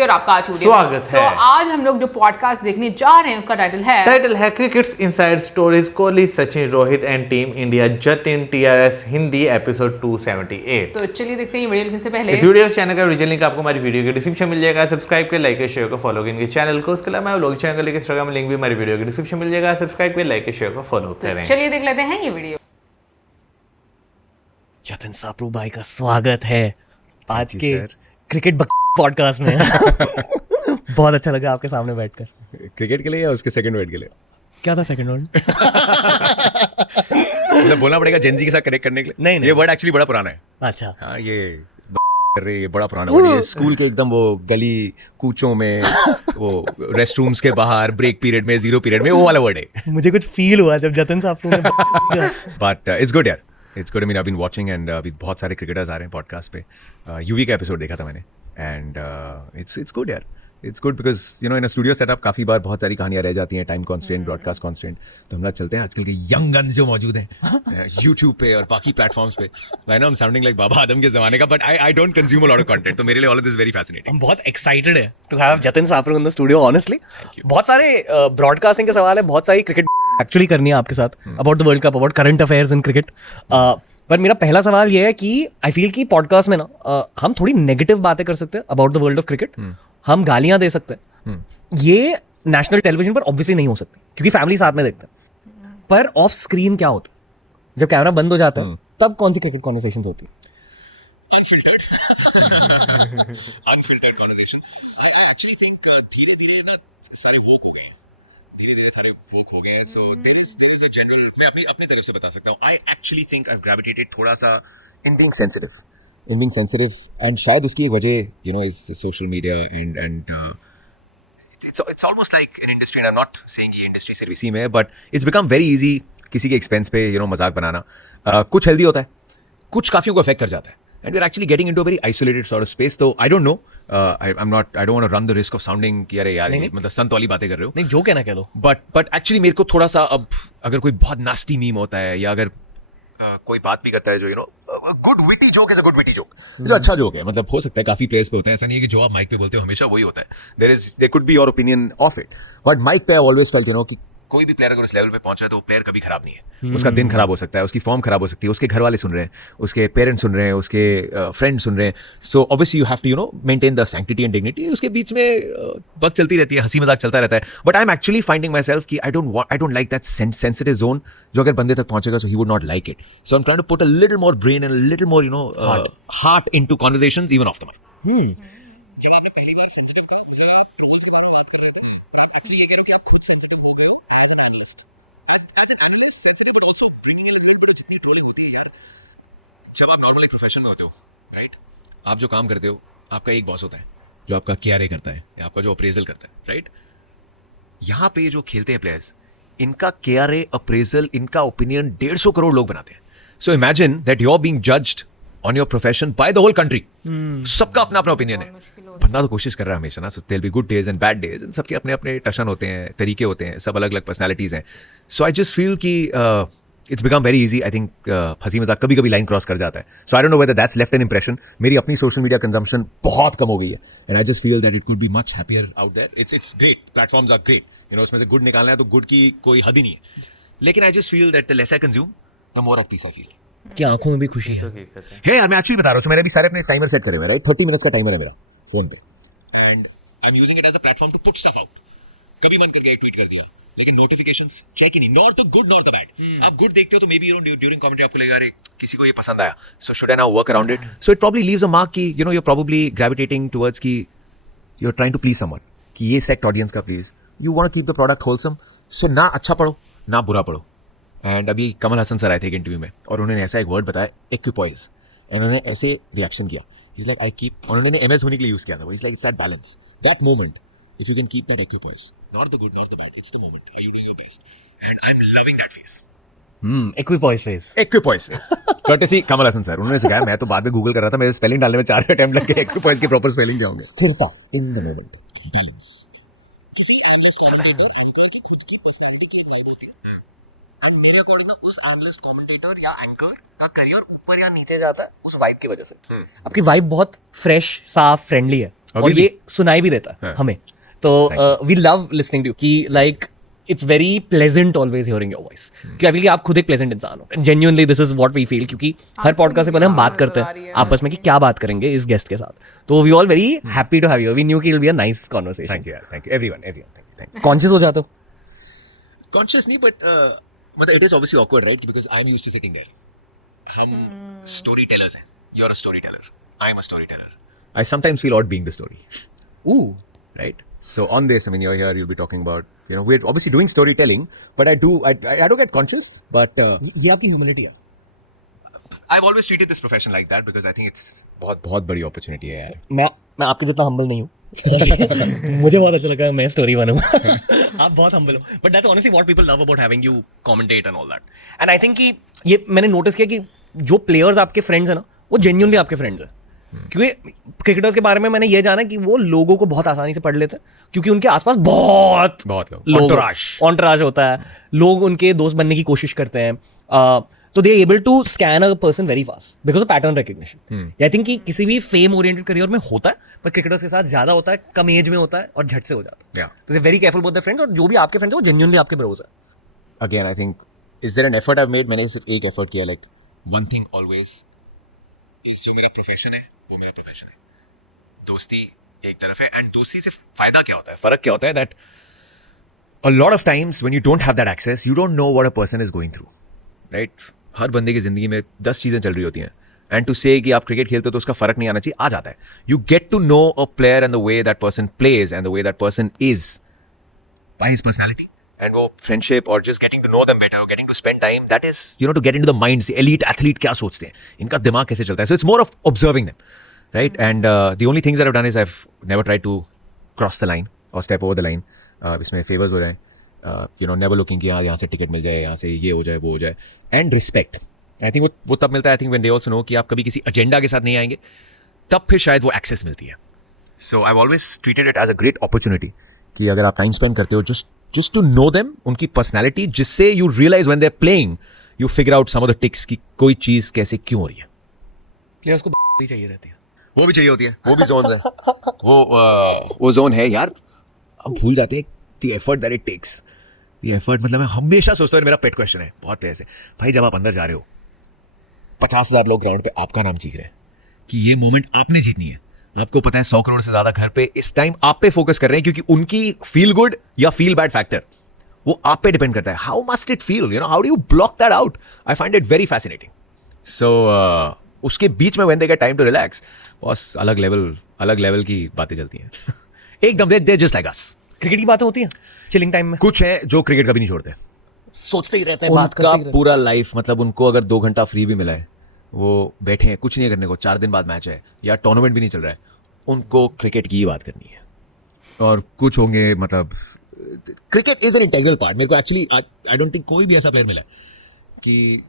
Studio और आपका आज स्वागत है। तो आज हम लोग जो पॉडकास्ट देखने जा रहे हैं उसका टाइटल है crickets inside stories Kohli, Sachin, Rohit and team India Jatin TRS Hindi episode 278। तो चलिए देखते हैं वीडियो लिखने से पहले इस वीडियो चैनल का ओरिजिनल लिंक आपको हमारी वीडियो के डिस्क्रिप्शन मिल जाएगा। सब्सक्राइब कर, लाइक कर, शेयर को फॉलो करेंगे चैनल को। उसके अलावा लोग चैनल का लिंक इंस्टाग्राम में लिंक भी हमारी वीडियो के डिस्क्रिप्शन मिल जाएगा। सब्सक्राइब कर, लाइक कर, शेयर को फॉलो करें। चलिए देख लेते हैं ये वीडियो। जतिन सापरू भाई का स्वागत है आज के क्रिकेट पॉडकास्ट में। बहुत अच्छा लगा आपके सामने बैठकर। क्रिकेट के लिए या उसके सेकंड वर्ड के लिए? क्या था सेकंड वर्ड? मतलब बोलना पड़ेगा जेनजी के साथ कनेक्ट करने के लिए। नहीं। ये वर्ड एक्चुअली बड़ा पुराना है। अच्छा। हाँ, ये कर रहे, ये बड़ा पुराना वर्ड। ये स्कूल के एकदम वो गली कूचों में, वो रेस्ट रूम्स के बाहर, ब्रेक पीरियड में, जीरो पीरियड में, वो वाला वर्ड है। मुझे कुछ फील हुआ जब जतिन सापरू ने बट इट्स गुड यार, it's good. I mean I been watching and अभी बहुत सारे क्रिकेटर्स आ रहे हैं पॉडकास्ट पे। यूवी का एपिसोड देखा था मैंने एंड इट्स गुड यार। It's good because you know in studio setup काफ़ी बार बहुत सारी कहानियां रह जाती हैं, टाइम कॉन्स्टेंट, ब्रॉडकास्ट कॉन्स्टेंट। तो हम लोग चलते हैं आजकल के यंग गन्स जो मौजूद हैं यूट्यूब पे और बाकी प्लेटफॉर्म्स पे। I know I am sounding like बाबा आदम के ज़माने का, but I don't consume a lot of content. तो मेरे लिए all of this very fascinating. हम बहुत एक्साइटेड है to have Jatin Sapru in the studio. Honestly बहुत सारे ब्रॉडकास्टिंग के सवाल है, बहुत सारी क्रिकेट एक्चुअली करनी है आपके साथ, about the world cup, about current affairs in cricket. पर मेरा पहला सवाल ये है कि आई फील कि पॉडकास्ट में ना हम थोड़ी नेगेटिव बातें कर सकते हैं about the world of cricket. हम गालियां दे सकते हैं। ये नेशनल टेलीविजन पर ऑब्वियसली नहीं हो सकती क्योंकि फैमिली साथ में देखते हैं। पर ऑफ स्क्रीन क्या होता है जब कैमरा बंद हो जाता है, तब कौन सी क्रिकेट कॉन्वर्सेशंस होती है? Unfiltered conversation. आई एक्चुअली थिंक धीरे-धीरे ना सारे वोक हो गए हैं। धीरे-धीरे सारे वोक हो गए हैं। So there is a general, मैं अपनी तरफ से बता सकता हूं। I actually think I gravitated थोड़ा सा इन बीइंग सेंसिटिव एंड शायद उसकी एक वजह you know is social media and it's almost like an industry, and I'm not saying ये इंडस्ट्री सर्विस ही में है, but it's become very easy किसी के एक्सपेंस पे यू नो मजाक बनाना। कुछ हेल्दी होता है, कुछ काफियों को अफेक्ट कर जाता है, and we're actually getting into a very isolated sort of space. So I don't know, I don't want to run the risk of sounding कि अरे यार मतलब संत वाली बातें कर रहे हो। नहीं, जो कहना कह दो। but actually मेरे को थोड़ा सा अब अगर कोई बहुत नास्टी मीम होता है या अगर कोई बात भी करता है जो you know good witty joke is a good witty joke, जो अच्छा जोक है, मतलब हो सकता है काफी प्लेयर्स पे होते हैं, ऐसा नहीं है कि जो आप माइक पे बोलते हो हमेशा वही होता है। There could be your opinion of it, but mic पे I always felt you know कि कोई भी प्लेयर अगर उस लेवल पे पहुंचा है तो वो प्लेयर कभी खराब नहीं है। उसका दिन खराब हो सकता है, उसकी फॉर्म खराब हो सकती है, उसके घर वाले सुन रहे हैं, उसके पेरेंट्स सुन रहे हैं, उसके फ्रेंड्स सुन रहे हैं। So obviously you have to you know maintain the sanctity and dignity. उसके बीच में वक्त चलती रहती है, हंसी मजाक चलता रहता है। But I am actually finding myself कि I don't like that sensitive zone जो अगर बंदे तक पहुंचेगा so he would not like it. So I am trying to put a little more brain and little more you know heart into conversations even off the mic. जब आप normal एक profession में होते हो, राइट, आप जो काम करते हो आपका एक बॉस होता है जो आपका KRA करता है या आपका जो अप्रेजल करता है, राइट। यहाँ पे जो खेलते हैं प्लेयर्स, इनका KRA अप्रेजल, इनका ओपिनियन 150 करोड़ लोग बनाते हैं। So imagine that you are being judged on your profession by the whole country. सबका अपना अपना ओपिनियन है। बंदा तो कोशिश कर रहा है हमेशा ना, so there be good days and bad days, and सबके अपने अपने टशन होते हैं, तरीके होते हैं, सब अलग अलग पर्सनैलिटीज हैं। सो आई जस्ट फील कि it's become very easy. I think हंसी मजाक कभी कभी लाइन क्रॉस कर जाता है। So I don't know whether that's left an impression. मेरी अपनी सोशल मीडिया कंजम्पशन बहुत कम हो गई है, and I just feel that it could be much happier out there. It's great, platforms are great, you know, उसमें से good निकालना है तो गुड की कोई हद ही नहीं है। लेकिन I just feel that the less I consume the more at peace I feel. कि आंखों में भी खुशी है। हे यार, मैं एक्चुअली बता रहा हूँ, मैंने भी सारे अपने टाइमर सेट करे हुए हैं, राइट। 30 मिनट्स का टाइमर है मेरा फोन पे, and I am using it as a platform to put stuff out. कभी मन कर गया एक ट्वीट कर दिया, लेकिन नोटिफिकेशंस चेक ही नहीं, not the good not the bad. आप गुड देखते हो तो maybe you know during commentary आपको लगेगा अरे किसी को ये पसंद आया, so should I now work around it. So it probably leaves a mark कि you know you are probably gravitating towards कि you are trying to please someone, कि ये सेक्ट ऑडियंस का please, you want to keep the product wholesome. सो ना अच्छा पढ़ो ना बुरा पढ़ो। एंड अभी कमल हसन सर आए थे एक इंटरव्यू में, और उन्होंने ऐसा एक वर्ड बताया, एक्यूपॉइज, उन्होंने ऐसे रिएक्शन किया, इज लाइक आई कीप, उन्होंने MS धोनी के लिए यूज किया था, is like it's that balance, that moment, if you can keep that equipoise, not the good not the bad, it's the moment, are you doing your best, and I am loving that face. Equipoise face. Equipoise face courtesy Kamal Haasan sir, उन्होंने सिखाया। मैं तो बाद में Google कर रहा था, मेरे स्पेलिंग डालने में 4 अटेम्प्ट लग गए, एक्विपॉइज के प्रॉपर स्पेलिंग क्या होंगे। स्थिरता इन द मोमेंट, बैलेंस। किसी एनालिस्ट कमेंटेटर की खुद की पर्सनालिटी की एक वाइब होती है, एंड मेरे अकॉर्डिंग ना उस एनालिस्ट कमेंटेटर या एंकर का करियर ऊपर या नीचे जाता है उस वाइब की वजह से। आपकी वाइब बहुत फ्रेश, साफ, फ्रेंडली है, और ये सुनाई भी देता है हमें, तो वी लव लिसनिंग टू कि like it's very pleasant always hearing your voice, क्योंकि आई फील कि आप खुद एक प्लेजेंट इंसान हो। Genuinely this is what we feel, क्योंकि हर पॉडकास्ट से पहले हम बात करते हैं आपस में कि क्या बात करेंगे इस गेस्ट के साथ, तो we all very happy to have you, we knew कि it will be a nice conversation. Thank you यार, thank you everyone, thank you. Conscious हो जाते हो? कॉन्शियस नहीं, बट मतलब it is obviously awkward, right? Because I am used to sitting there. हम storytellers हैं, you are a storyteller, I am a storyteller. I sometimes feel odd being the story. Ooh. Right? So on this, I mean, you're here, you'll be talking about, you know, we're obviously doing storytelling, but I don't get conscious, but ये आपकी humility है। I've always treated this profession like that because I think it's बहुत बड़ी opportunity है यार। मैं आपके जितना हम्बल नहीं हूँ। मुझे बहुत अच्छा लगा मैं स्टोरी बनूंगा। आप बहुत हम्बल हो, but that's honestly what people love about having you commentate and all that. And I think कि ये मैंने नोटिस किया कि जो प्लेयर्स आपके फ्रेंड्स हैं ना, वो जेन्युइनली आपके फ्रेंड्स हैं। क्योंकि क्रिकेटर्स के बारे में मैंने ये जाना कि वो लोगों को बहुत आसानी से पढ़ लेते हैं, क्योंकि उनके आसपास बहुत लोग entourage होता है, लोग उनके दोस्त बनने की कोशिश करते हैं, तो they able to scan a person very fast because of pattern recognition. I think कि किसी भी फेम ओरिएंटेड करियर में होता है, पर क्रिकेटर्स के साथ ज्यादा होता है, कम एज में होता है और झट से हो जाता है। तो they very careful about their friends, और जो भी आपके फ्रेंड्स हैं वो जेन्युइनली आपके ब्रोस है। Again, I think, is there an effort I've made? मैंने सिर्फ एक effort किया, like one thing always is जो मेरा प्रोफेशन है वो मेरा प्रोफेशन है, दोस्ती एक तरफ है, एंड दोस्ती से फायदा क्या होता है, फर्क क्या होता है, that a lot of times when you don't have that access, you don't know what a person is going through, right? हर बंदे की जिंदगी में 10 चीजें चल रही होती हैं, एंड टू से कि आप क्रिकेट खेलते हो तो उसका फर्क नहीं आना चाहिए, आ जाता है। You get to know a player and the way that person plays and the way that person is by his personality, and वो फ्रेंडशिप और just getting to know them better, getting to spend time, that is you know to get into the minds, elite athlete क्या सोचते हैं, इनका दिमाग कैसे चलता है। So it's more of observing them, right? And the only things that I've done is I've never tried to cross the line or step over the line. इसमें favors हो जाए, you know, never looking कि यहाँ से ticket मिल जाए, यहाँ से ये हो जाए, वो हो जाए, and respect. I think वो तब मिलता है, I think when they also know कि आप कभी किसी एजेंडा के साथ नहीं आएंगे, तब फिर शायद वो एक्सेस मिलती है। So I've always treated it as a great opportunity कि अगर आप टाइम स्पेंड करते हो just to know them, उनकी पर्सनैलिटी, जिससे you realize when they're playing, you figure out some of the ticks कि कोई चीज़ कैसे क्यों हो रही है। प्लेयर्स को भी चाहिए रहती है, वो भी चाहिए होती है, वो भी जोन है, वो जोन है यार। हम भूल जाते हैं the effort that it takes, the effort. मतलब मैं हमेशा सोचता हूँ, मेरा पेट क्वेश्चन है बहुत तेज से, भाई जब आप अंदर जा रहे हो, 50,000 लोग ग्राउंड पे आपका नाम चीख रहे हैं कि ये मोमेंट आपने जीतनी है, आपको पता है 100 करोड़ से ज्यादा घर पे इस टाइम आप पे फोकस कर रहे हैं, क्योंकि उनकी फील गुड या फील बैड फैक्टर वो आप पे डिपेंड करता है। How must it feel, you know, how do you block that out? I find it very fascinating. So उसके बीच में when they get time to relax, बस अलग लेवल की बातें चलती हैं। एकदम they just like us. Cricket की बातें होती हैं चिलिंग टाइम में। कुछ है जो क्रिकेट कभी नहीं छोड़ते, सोचते ही रहते हैं, बात करते ही रहते हैं। पूरा लाइफ, मतलब उनको अगर 2 घंटा फ्री भी मिला है, वो बैठे हैं, कुछ नहीं करने को, 4 दिन बाद मैच है या टूर्नामेंट भी नहीं चल रहा है, उनको क्रिकेट की ही बात करनी है। और कुछ होंगे, मतलब cricket is an integral part. मेरे को एक्चुअली आई डोंट थिंक कोई भी ऐसा प्लेयर मिला कि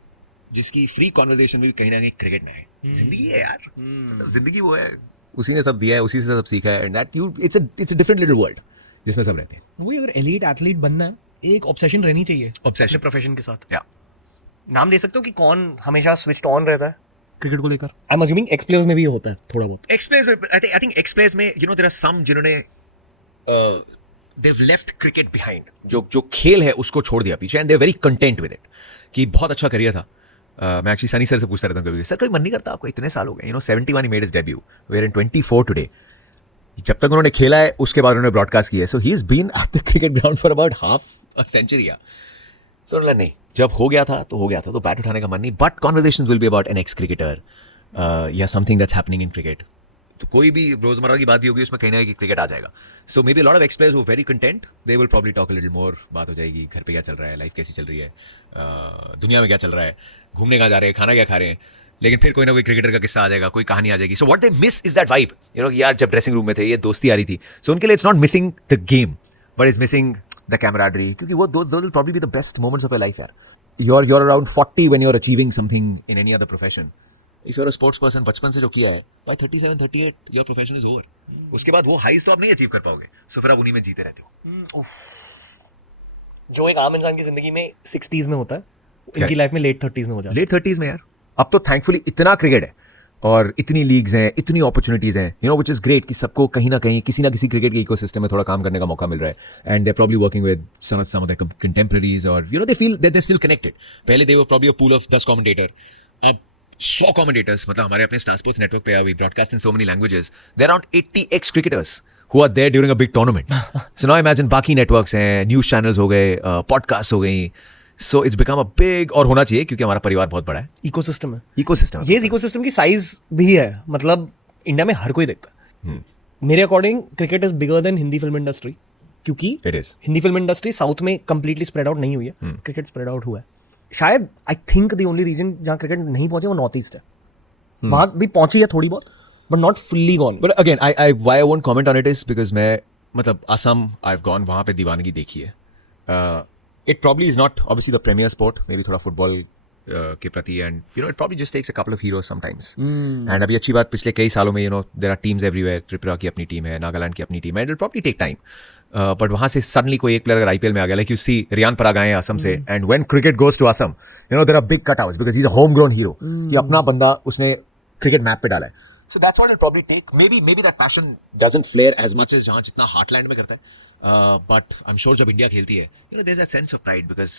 जिसकी फ्री कॉन्वर्सेशन भी कहीं ना कहीं क्रिकेट में है। जिंदगी है यार, जिंदगी वो है, उसी ने सब दिया है, उसी से सब सीखा है, and that you it's a different little world जिसमें सब रहते हैं। वही, अगर एलीट एथलीट बनना है, एक ऑब्सेशन रहनी चाहिए, ऑब्सेशन प्रोफेशन के साथ। या नाम ले सकते हो कि कौन हमेशा स्विच्ड ऑन रहता है क्रिकेट को लेकर? I am assuming ex players में भी होता है थोड़ा बहुत। एक्स प्लेयर्स में आई थिंक एक्स प्लेयर्स में you know there are some जिन्होंने they've left cricket behind, जो खेल है उसको छोड़ दिया पीछे, and they're very content with it, कि बहुत अच्छा करियर था। मैं एक्चुअली सनी सर से पूछता रहता हूँ कभी, सर कोई मन नहीं करता आपको, इतने साल हो गए, you know 71 he made his debut, we're in 24 today। जब तक उन्होंने खेला है उसके बाद उन्होंने ब्रॉडकास्ट किया है, so he is been at the cricket ground for about half a century. तो नहीं, जब हो गया था तो बैट उठाने का मन नहीं, but conversations will be about an ex cricketer या something that's happening in cricket. तो कोई भी रोजमर्रा की बात भी होगी, उसमें कहीं ना कहीं क्रिकेट आ जाएगा। So maybe lot of ex players who very content, they will probably talk a little more, बात हो जाएगी घर पे क्या चल रहा है, लाइफ कैसी चल रही है, दुनिया में क्या चल रहा है, घूमने कहाँ जा रहे हैं, खाना क्या खा रहे हैं, लेकिन फिर कोई ना कोई क्रिकेटर का किस्सा आ जाएगा, कोई कहानी आ जाएगी। So what they miss is that vibe, you know, यार जब ड्रेसिंग रूम में थे ये दोस्ती आ रही थी, सो उनके लिए it's not missing the game but is missing the camaraderie, क्योंकि वो दोस्त will probably be the best moments of your life यार। you're around 40 when you're achieving something in any other profession. If you're a sports person, बचपन से जो किया है, by 37, 38 your profession is over. उसके बाद वो हाइज तो आप नहीं अचीव कर पाओगे, सो फिर आप उन्हीं में जीते रहते हो। जो एक आम इंसान की जिंदगी में 60s में होता है, इनकी लाइफ में लेट 30s में हो जाता है। लेट 30s में यार, अब तो थैंकफुली इतना क्रिकेट है, और इतनी लीग्स हैं, इतनी अपॉर्चुनिटीज़ हैं, you know, which is great कि सबको कहीं ना किसी क्रिकेट के इकोसिस्टम में थोड़ा काम करने का मौका मिल रहा है, and they probably working with some of their contemporaries, और you know they feel that they still connected. पहले they were probably a pool of 10 commentator, अब 100 कमेंटेटर्स. मतलब हमारे अपने स्टार स्पोर्ट्स नेटवर्क पे we broadcast in so many languages. There are around 80 ex cricketers who are there during a big tournament. So now imagine बाकी networks हैं, news channels हो गए, podcasts हो गई. So it's become a big, और होना चाहिए क्योंकि हमारा परिवार बहुत बड़ा है. इकोसिस्टम है. इकोसिस्टम. ये इकोसिस्टम की साइज भी है. मतलब इंडिया में हर कोई देखता है. मेरे according cricket is bigger than Hindi film industry, क्योंकि It is. Hindi film industry south में कंप्लीटली स्प्रेड आउट नहीं हुई है. क्रिकेट स्प्रेड आउट हुआ है. शायद I think the only reason जहाँ क्रिकेट नहीं पहुंचे वो नॉर्थ ईस्ट है. वहाँ भी पहुंची है थोड़ी बहुत, but not fully gone. But again, why I won't comment on it is because मैं मतलब असम I've gone, वहाँ पे दीवानगी देखी है. It probably is not obviously the premier sport, maybe थोड़ा फुटबॉल के प्रति, and you know it probably just takes a couple of heroes sometimes. And अभी अच्छी बात, पिछले कई सालों में you know there are teams everywhere. Tripura की अपनी टीम है, नागालैंड की अपनी टीम है. It will probably take time. But वहाँ से suddenly कोई एक प्लेयर अगर IPL में आ गया, like you see Riyan Parag आए हैं असम से, and when cricket goes to Assam, you know there are big cutouts because he's a homegrown hero. कि अपना बंदा उसने क्रिकेट मैप पे डाला है. So that's what it'll probably take. Maybe that passion doesn't flare as much as जहाँ जितना Heartland में करता है. But I'm sure जब इंडिया खेलती है, you know, there's that sense of pride because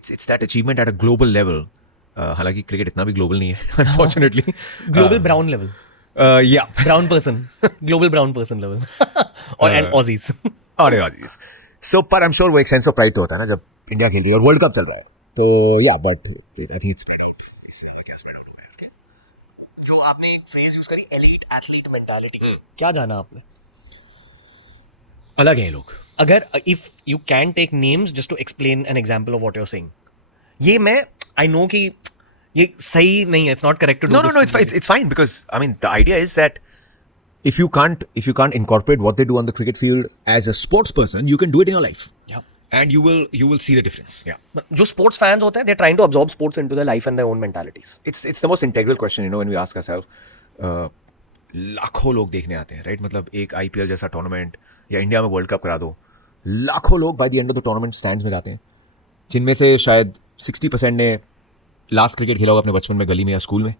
it's that achievement at a global level. हालांकि cricket इतना भी ग्लोबल नहीं है, unfortunately. Global brown level. Yeah. Brown person. Global brown person level. और and Aussies. और Aussies. So पर I'm sure वो एक सेंस ऑफ प्राइड तो होता है ना जब इंडिया खेल रही है और वर्ल्ड कप चल रहा है. तो yeah, but I think it's spread out. जो आपने एक फ्रेज यूज करी, एलीट एथलीट मेंटालिटी, क्या जाना आपने? अलग हैं लोग. अगर if you can take names just to explain an example of what you are saying, ये मैं आई नो कि ये सही नहीं है, it's not correct to do this. No, it's fine because I mean the idea is that if you can't incorporate what they do on the cricket field as a sports person, you can do it in your life. Yeah. And you will see the difference. Yeah. जो sports fans होते हैं, they are trying to absorb sports into their life and their own mentalities. It's the most integral question, you know, when we ask ourselves. लाखों लोग देखने आते हैं, right? मतलब एक IPL जैसा टूर्नामेंट या इंडिया में वर्ल्ड कप करा दो, लाखों लोग by the end of the tournament stands में जाते हैं, जिनमें से शायद 60% ने लास्ट क्रिकेट खेला होगा अपने बचपन में गली में या स्कूल में,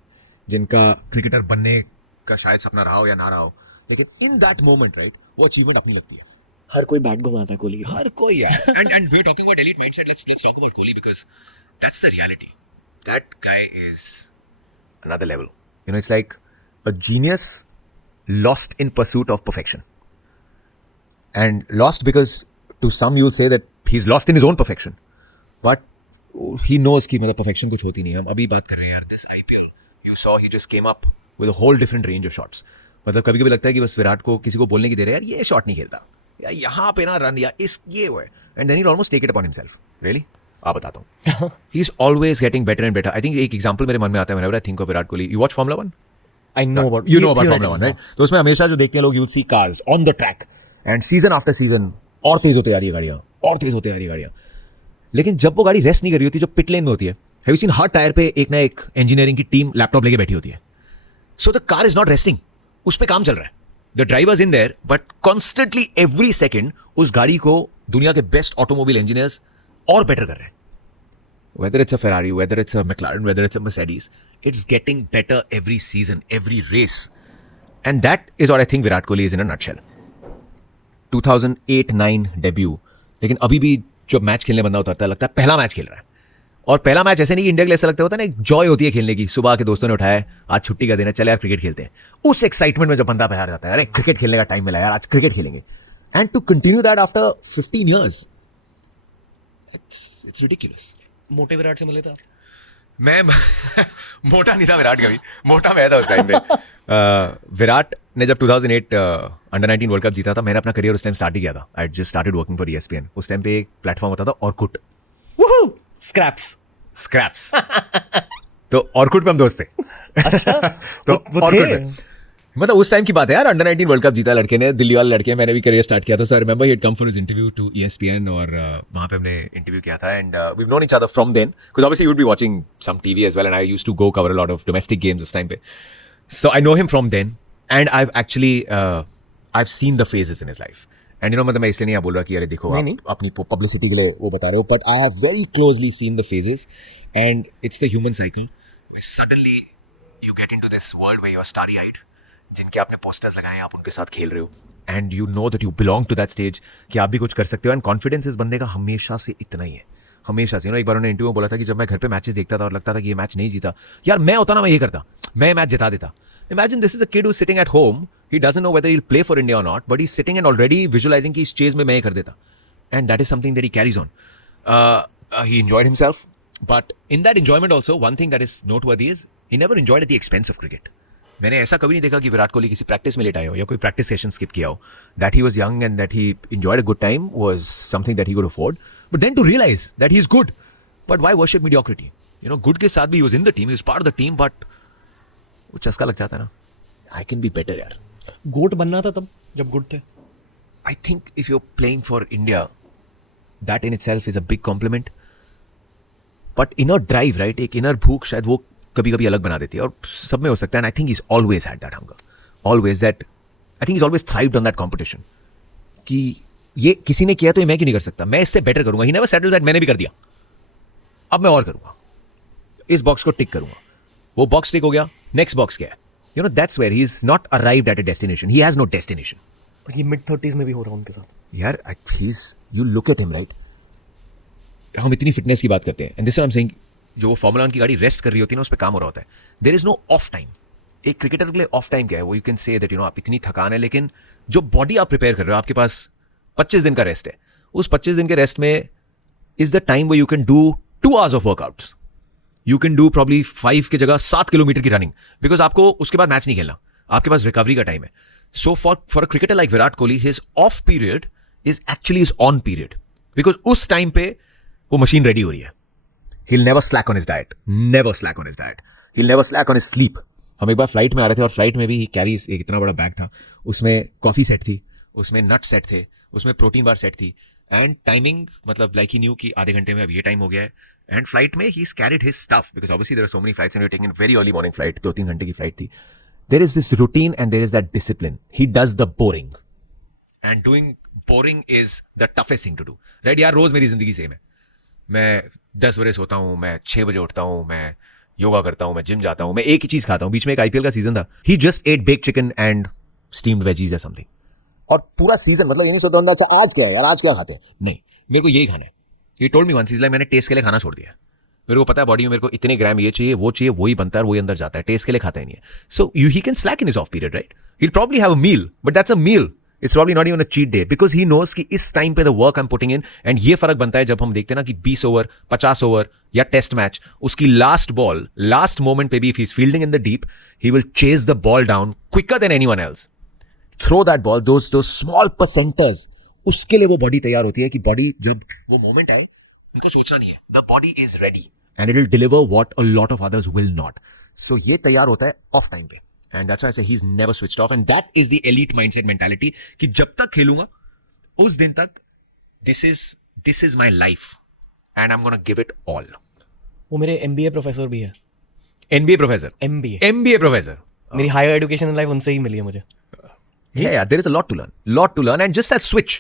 जिनका क्रिकेटर बनने का शायद सपना रहा हो या ना रहा हो, लेकिन इन दैट मोमेंट राइट वो अचीवमेंट अपनी लगती है. हर कोई बैट घुमाता है कोहली. हर कोई यार. and we're talking about elite mindset. Let's talk about Kohli because that's the reality. That guy is another level. You know, it's like a genius lost in pursuit of perfection. And lost because to some you'll say that he's lost in his own perfection. But he knows कि मतलब perfection कुछ होती नहीं है. हम अभी बात कर रहे हैं यार this IPL. You saw he just came up with a whole different range of shots. मतलब कभी-कभी लगता है कि बस विराट को किसी को बोलने की दे रहे हैं यार ये शॉट नहीं खेलता या यहाँ पे ना रन या इस ये हुआ है, and then he almost take it upon himself. Really आप बताता हूँ, he is always getting better and better. I think एक एग्जांपल मेरे मन में आता है whenever I think of Virat Kohli. You watch Formula 1? I know about Formula 1, right? तो उसमें हमेशा जो देखते हैं लोग, you see cars on the track and season after season और तेज होते आ रही है गाड़ियाँ, और तेज होते आ रही है गाड़ियाँ. लेकिन जब वो गाड़ी रेस्ट नहीं कर रही होती, जो पिट लेन में होती है, have you seen her tyre पे एक ना एक इंजीनियरिंग की टीम लैपटॉप लेके बैठी होती है. So the car is not resting, उस पर काम चल रहा है. The driver's in there, but constantly every second उस गाड़ी को दुनिया के बेस्ट ऑटोमोबाइल इंजीनियर्स और बेटर कर रहे हैं. Whether it's a Ferrari, whether it's a McLaren, whether it's a Mercedes, it's getting better every season, every race. And that is what I think Virat Kohli is in a nutshell. 2008-9 debut. लेकिन अभी भी जब match खेलने बंदा उतरता है लगता है पहला मैच खेल रहा है. और पहला मैच ऐसे नहीं कि इंडिया के लिए ऐसा लगता होता है ना, एक जॉय होती है खेलने की. सुबह के दोस्तों ने उठाया, आज छुट्टी का दिन है, चल यार क्रिकेट खेलते हैं. उस एक्साइटमेंट में जब बंदा बाहर जाता है, अरे क्रिकेट खेलने का टाइम मिला यार, आज क्रिकेट खेलेंगे. And to continue that after 15 years, it's ridiculous. मोटे विराट से मिले था? मैं मोटा नहीं था विराट कभी, मोटा मैं था उस टाइम पे. विराट ने जब 2008 अंडर 19 वर्ल्ड कप जीता था, मैंने अपना करियर उस टाइम स्टार्ट ही किया था. I just started working for ESPN. उस टाइम पे एक प्लेटफॉर्म होता था ऑर्कुट. स्क्रैप्स. तो ऑर्कुट पे हम दोस्त थे. अच्छा. तो वो ऑर्कुट थे? पे मतलब उस टाइम की बात है यार, अंडर 19 वर्ल्ड कप जीता लड़के ने, दिल्ली वाले लड़के. मैंने भी करियर स्टार्ट किया था. So I remember he had come for his interview to ESPN और वहाँ पे हमने इंटरव्यू किया था. And we have known each other from then because obviously you would be watching some TV as well, and I used to go cover a lot of domestic games उस time पे. So I know him from then and I have seen the phases in his life. And you know मतलब मैं इसलिए नहीं बोल रहा कि अरे देखो आप अपनी पब्लिसिटी के लिए वो बता रहे हो, but I have very closely scene the phases and it's the human cycle. Suddenly you get into this world where you're starry eyed, जिनके आपने posters लगाए हैं, आप उनके साथ खेल रहे हो, and you know that you belong to that stage कि आप भी कुछ कर सकते हो, and confidence इस बंदे का हमेशा से इतना ही है, हमेशा से। एक बार उन्होंने इंटरव्यू में बोला था कि जब मैं घर पे मैचेस देखता था और लगता था कि ये मैच नहीं जीता, यार मैं होता ना मैं ये करता, मैं मैच जिता देता। Imagine this is a kid who's sitting at home, he doesn't know whether he'll play for India or not, but he's sitting and already visualizing कि इस chase में मैं ये कर देता, and that is something that he carries on. He enjoyed himself, but in that enjoyment also, one thing that is noteworthy is he never enjoyed at the expense of cricket. मैंने ऐसा कभी नहीं देखा कि विराट कोहली किसी प्रैक्टिस में late आए हो या कोई प्रैक्टिस सेशन स्किप किया हो। That he was young and that he enjoyed a good time was something that he could afford, but then to realise that he is good, but why worship mediocrity? You know, good के साथ भी he was in the team, he was part of the team, but वो चस्का लग जाता है ना, I can be better यार। गोट बनना था तब जब गुड थे। I think if you are playing for India, that in itself is a big compliment, but inner drive, right, एक इनर भूख शायद वो कभी कभी अलग बना देती है, और सब में हो सकता है। And I think is always had that hunger, always that, I think is always thrived on that competition कि ये किसी ने किया तो ये मैं क्यों नहीं कर सकता, मैं इससे बेटर करूंगा। ही नेवर सेटल्स दैट मैंने भी कर दिया, अब मैं और करूंगा, इस बॉक्स को टिक करूंगा, वो बॉक्स टिक हो गया, नेक्स्ट बॉक्स क्या है? You know, that's where he is not arrived at a destination, he has no destination. और ये mid-30s में भी हो रहा है उनके साथ यार। He is, you look at him, right, हम इतनी फिटनेस की बात करते हैं, and this I am saying, जो वो फॉर्मूला 1 की गाड़ी रेस्ट कर रही होती है ना, उस पर काम हो रहा होता है। There is no off time. एक क्रिकेटर के लिए ऑफ टाइम क्या है? वो you can say that, you know, आप इतनी थकान है, लेकिन जो बॉडी आप प्रिपेयर कर रहे हो, आपके पास 25 दिन का रेस्ट है, उस 25 दिन के रेस्ट में इज द टाइम वो you can do 2 hours of workouts, you can do probably 5 की जगह 7 किलोमीटर की रनिंग, बिकॉज आपको उसके बाद मैच नहीं खेलना, आपके पास रिकवरी का टाइम है। So for a cricketer like Virat Kohli, his off period is actually his on period, because उस टाइम पे वो मशीन रेडी हो रही है। He'll never slack on his diet. Never slack on his diet. He'll never slack on his sleep. हम एक बार flight में आ रहे थे और फ्लाइट में भी ही कैरीज एक इतना बड़ा बैग था, उसमें कॉफी सेट थी, उसमें नट सेट थे, उसमें प्रोटीन बार सेट थी, एंड टाइमिंग, मतलब लाइक ही न्यू कि आधे घंटे में अब ये टाइम हो गया है, एंड फ्लाइट में he carried his stuff, because obviously there are so many flights and we are taking very early morning flight, 2-3 घंटे की फ्लाइट थी। There is this routine and there is that discipline. He does the boring, and doing boring is the toughest thing to do, right यार। रोज मेरी जिंदगी same है, मैं 10 बजे सोता हूँ, मैं 6 बजे उठता हूँ, मैं योगा करता हूँ, मैं जिम जाता हूँ, मैं एक ही चीज खाता हूँ। बीच में एक आईपीएल का सीजन था, he just ate bake chicken and steamed veggies या समथिंग, और पूरा सीजन, मतलब ये नहीं सोचता हूँ अच्छा आज क्या है यार, आज क्या खाते हैं, नहीं, मेरे को यही खाना है। ये टोल्ड मी वंस, मैंने टेस्ट के लिए खाना छोड़ दिया है। मेरे को पता है बॉडी में मेरे को इतने ग्राम ये चाहिए, वो चाहिए, वही बनता है, वही अंदर जाता है, टेस्ट के लिए खाता ही नहीं है। So he can slack in his off period, right, he will probably have a meal, but that's a meal, it's probably not even a cheat day, because he knows कि इस टाइम पे the work I am putting in. And ये फर्क बनता है जब हम देखते हैं ना कि 20 ओवर, 50 ओवर या टेस्ट मैच, उसकी लास्ट बॉल, लास्ट मोमेंट पे भी if he is fielding in the deep, he will chase the ball down quicker than anyone else, throw that ball, those small percenters, उसके लिए वो body तैयार होती है कि बॉडी जब वो मोमेंट आए, उसको सोचना नहीं है, the body is ready and it will deliver what a lot of others will not. So ये तैयार होता है ऑफ टाइम पे, and that's why I say he's never switched off, and that is the elite mindset mentality कि जब तक खेलूंगा उस दिन तक this is my life and I'm gonna give it all. वो मेरे MBA प्रोफेसर भी है। NBA प्रोफेसर, MBA प्रोफेसर, मेरी हायर एजुकेशन लाइफ उनसे ही मिली है मुझे। Yeah, there is a lot to learn, and just that switch,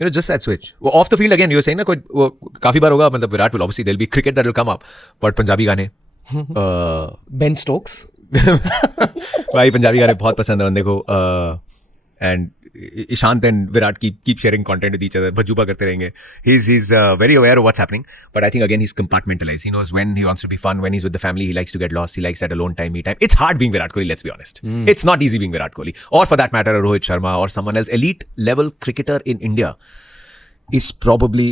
you know, just that switch. वो off the field again, you're saying ना, कोई वो काफी बार होगा, मतलब Virat will obviously there'll be cricket that will come up, but Punjabi गाने, Ben Stokes भाई पंजाबी गाने बहुत पसंद है बंदे को, and Ishant and Virat keep sharing content with each other, भजूबा करते रहेंगे। He's very aware of what's happening, but I think again he's compartmentalized. He knows when he wants to be fun, when he's with the family, he likes to get lost, he likes that alone time, me time. It's hard being Virat Kohli, let's be honest. It's not easy being Virat Kohli, or for that matter Rohit Sharma or someone else. Elite level cricketer in India is probably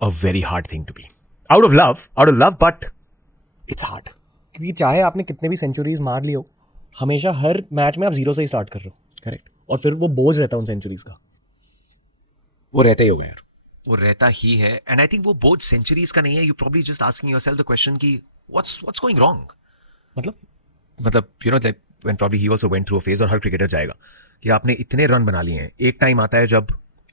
a very hard thing to be. Out of love, but it's hard. क्योंकि चाहे आपने कितने भी centuries मार ली हो, हमेशा हर match में आप 0 से ही स्टार्ट कर रहे हो। करेक्ट। और फिर वो बोझ रहता है उन सेंचुरीज का, वो रहता ही होगा यार, वो रहता ही है। एंड आई थिंक वो बोझ सेंचुरीज का नहीं है, you probably just asking yourself the question कि व्हाट्स गोइंग रॉन्ग। मतलब you know, like when probably he also went through a phase, और हर क्रिकेटर जाएगा कि आपने इतने रन बना लिए हैं, एक टाइम आता है जब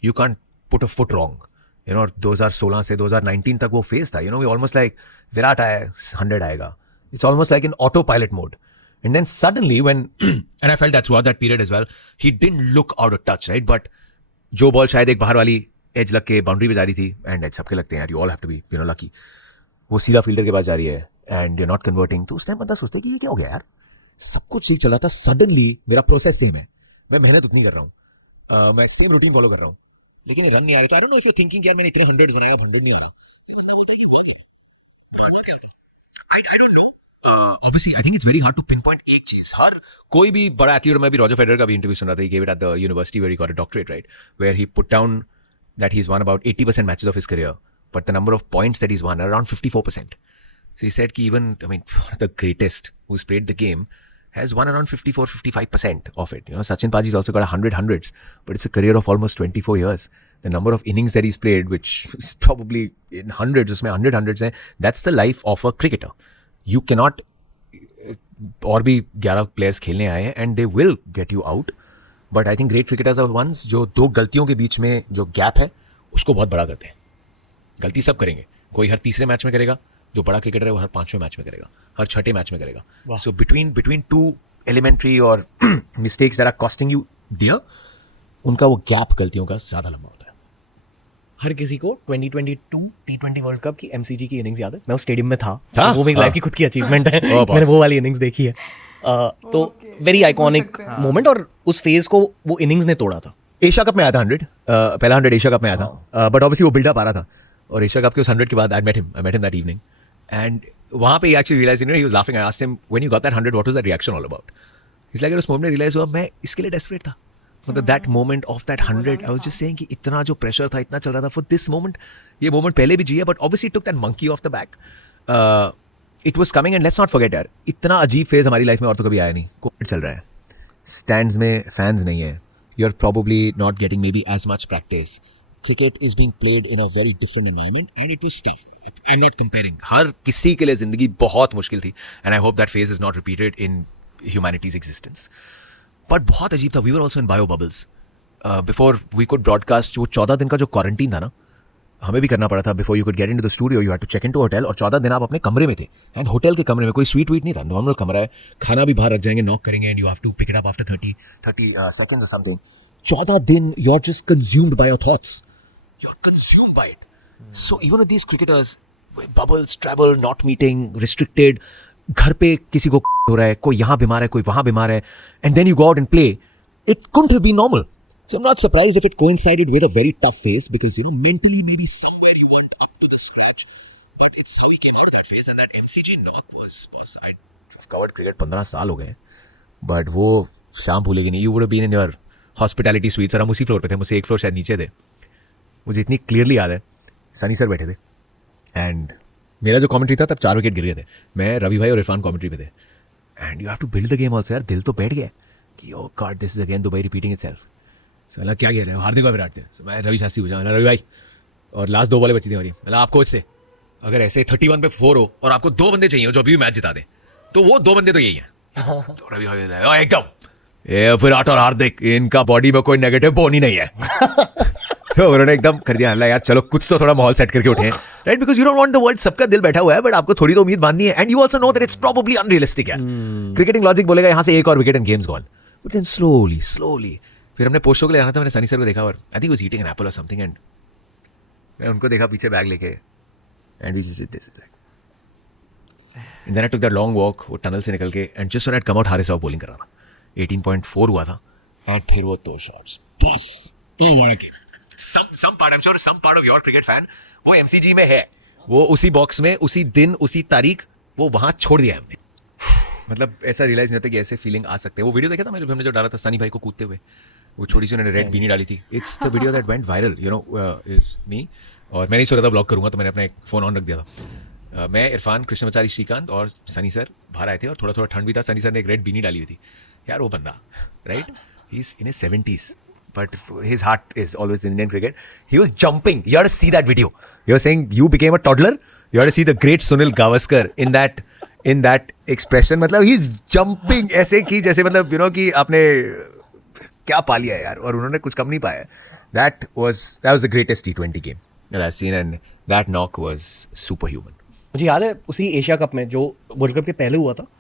you can't put a foot wrong, you know. 2016 से 2019 तक वो फेज था, you know, we almost like Virat आया 100 आएगा, it's almost like in autopilot mode, and then suddenly when and I felt that throughout that period as well, he didn't look out of touch, right? But जो ball शायद एक बाहर वाली as लग के boundary पे जा रही थी, एंड एज सबके लगते हैं यार, you all have to be, you know, lucky, वो सीधा फील्डर के पास जा रही है एंड यू नॉट कन्वर्टिंग, तो उस टाइम बंदा सोचता है कि ये क्या हो गया यार, सब कुछ ठीक चल रहा था, सडनली मेरा प्रोसेस सेम है, मैं मेहनत उतनी कर रहा हूँ, मैं सेम रूटीन फॉलो कर रहा हूँ, लेकिन रन नहीं आ रहा। तो आई don't know if you thinking यार मैंने इतने 100 बनाया, 100 नहीं आ रहा, होता है कि हुआ क्या होता है, I don't know. Obviously, I think it's very hard to pinpoint एक चीज. हर कोई भी बड़ा एथलीट, मैं भी रॉजर फेडरर का भी इंटरव्यू सुन रहा था. He gave it at the university where he got a doctorate, right? Where he put down that he's won about 80% matches of his career, but the number of points that he's won are around 54%. So he said कि even, I mean, the greatest who's played the game has won around 54-55% of it. You know, Sachin Paji's also got 100 hundreds, but it's a career of almost 24 years. The number of innings that he's played, which is probably in hundreds, उसमें 100 hundreds हैं, that's the life of a cricketer. You cannot, और भी 11 players खेलने आए हैं and they will get you out. But I think great cricketers are ones जो दो गलतियों के बीच में जो गैप है उसको बहुत बड़ा करते हैं. गलती सब करेंगे, कोई हर तीसरे मैच में करेगा, जो बड़ा क्रिकेटर है वो हर 5वें मैच में करेगा, हर 6ठे मैच में करेगा. So between two elementary और mistakes that are costing you dear, उनका वो गैप गलतियों का ज़्यादा लंबा होता है. हर किसी को 2022 T20 वर्ल्ड कप की MCG की इनिंग्स याद है. मैं उस स्टेडियम में था. हाँ? वो मेरी लाइफ की खुद की अचीवमेंट है. Oh, boss. मैंने वो वाली इनिंग्स देखी है. तो वेरी आइकॉनिक मोमेंट, और उस फेज को वो इनिंग्स ने तोड़ा था. एशिया कप में आया था 100, पहला 100 एशिया कप में आया था, बट ऑब्वियसली वो बिल्डअप आ रहा था. और एशिया कप के उस 100 के बाद I met him that evening, and वहाँ पे actually realise, he was laughing. I asked him when you got that 100 what was that reaction all about. It's like उस मोमेंट में रियलाइज हुआ मैं इसके लिए डेस्परेट था. मतलब that moment of that 100, I was just saying कि इतना जो प्रेशर था, इतना चल रहा था फॉर दिस मोमेंट. ये मोमेंट पहले भी जिया, but obviously took that monkey of the back. It was coming, and let's not forget यार, इतना अजीब फेज हमारी लाइफ में और तो कभी आया नहीं. कोविड चल रहा है, स्टैंड्स में फैंस नहीं है, you are probably not getting maybe as much practice. Cricket is being played in a very different environment and it was tough. I am not comparing, हर किसी के लिए जिंदगी बहुत मुश्किल थी, and I hope that phase is not repeated in humanity's existence. But बहुत अजीब था. We were also in bio bubbles before we could broadcast. वो 14 दिन का जो क्वारंटीन था ना, हमें भी करना पड़ा था. Before you could get into the studio you had to check into hotel, और 14 दिन आप अपने कमरे में थे. एंड होटल के कमरे में कोई स्वीट वीट नहीं था, नॉर्मल कमरा है. खाना भी बाहर रख जाएंगे, नॉक करेंगे, and you have to pick it up after 30 seconds or something. 14 दिन you are just consumed by your thoughts, you are consumed by it. So even with these cricketers, bubbles, travel, not meeting, restricted, घर पे किसी को हो रहा है, कोई यहाँ बीमार है, कोई वहाँ बीमार है, and then you go out and play. It couldn't have been normal. So I'm not surprised if it coincided with a very tough phase, because you know mentally maybe somewhere you weren't up to the scratch, but it's how he came out of that phase. And that MCG knock was I've covered cricket 15 साल हो गए, but वो शाम भूलेगी नहीं. You would have been in your hospitality suite, sir हम उसी floor पे थे, मुझसे एक फ्लोर शायद नीचे थे. मुझे इतनी क्लियरली याद है, सनी सर बैठे थे, एंड मेरा जो कमेंट्री था तब 4 विकेट गिर गए थे, मैं रवि भाई और इरफान कमेंट्री पे थे. And you have to build the game also यार. दिल तो बैठ गया कि oh God this is again Dubai repeating itself. साला क्या कह रहे हो, हार्दिक और विराट थे. So, मैं रवि शास्त्री पूछा, रवि भाई, और लास्ट 2 बॉलें बची थी हमारी, मतलब आप कोच से अगर ऐसे 31 पे 4 हो और आपको 2 बंदे चाहिए जो अभी भी मैच जिता दे, तो वो 2 बंदे तो यही हैं. तो रवि भाई एकदम, ये विराट और हार्दिक, इनका बॉडी में कोई नेगेटिव बोन ही नहीं है. तो उन्होंने एकदम कर दिया, अल्लाह यार चलो कुछ तो थोड़ा माहौल सेट करके उठे, right? Because you don't want the world, सबका दिल बैठा हुआ है, बट आपको थोड़ी तो उम्मीद बांधनी है. And you also know that it's probably unrealistic है. क्रिकेटिंग लॉजिक बोलेगा यहाँ से एक और wicket and games gone. But then slowly फिर हमने पोस्ट शो के लिए आना था. मैंने सनी सर को देखा, और I think was eating an apple और समथिंग, एंड मैं उनको देखा पीछे बैग लेके, and we just this like, and then I took that long walk वो टनल से निकल के, and just when I come out Haris Rauf bowling कर रहा था. 18.4 हुआ था, एंड फिर वो 2 शॉट्स बस. Oh what a game. some part, I'm sure some part of your cricket fan वो MCG में है, वो उसी बॉक्स में, उसी दिन, उसी तारीख वो वहाँ छोड़ दिया है हमने. मतलब ऐसा रियलाइज नहीं होता कि ऐसे फीलिंग आ सकते हैं. वो वीडियो देखा था मैंने, हमने जो डाला था सनी भाई को कूदते हुए, वो छोटी सी उन्होंने रेड बीनी डाली थी. It's the video that went viral, you know, is me. और मैंने ही सोचा था ब्लॉग करूँगा, तो मैंने अपना एक फ़ोन ऑन रख दिया था. मैं, इरफान, कृष्णमाचारी, श्रीकांत और सनी सर बाहर आए थे, और थोड़ा थोड़ा ठंड भी था. सनी सर ने एक रेड बीनी डाली हुई थी. यार वो बंदा, right, he is in his 70s, but his heart is always in Indian cricket. He was jumping. You have to see that video. You're saying you became a toddler. You have to see the great Sunil Gavaskar in that expression. मतलब he's jumping ऐसे कि जैसे मतलब you know कि आपने क्या पा लिया है यार, और उन्होंने कुछ कम नहीं पाया. That was the greatest T20 game that I've seen, and that knock was superhuman. मुझे याद है उसी एशिया कप में जो वर्ल्ड कप के पहले हुआ था,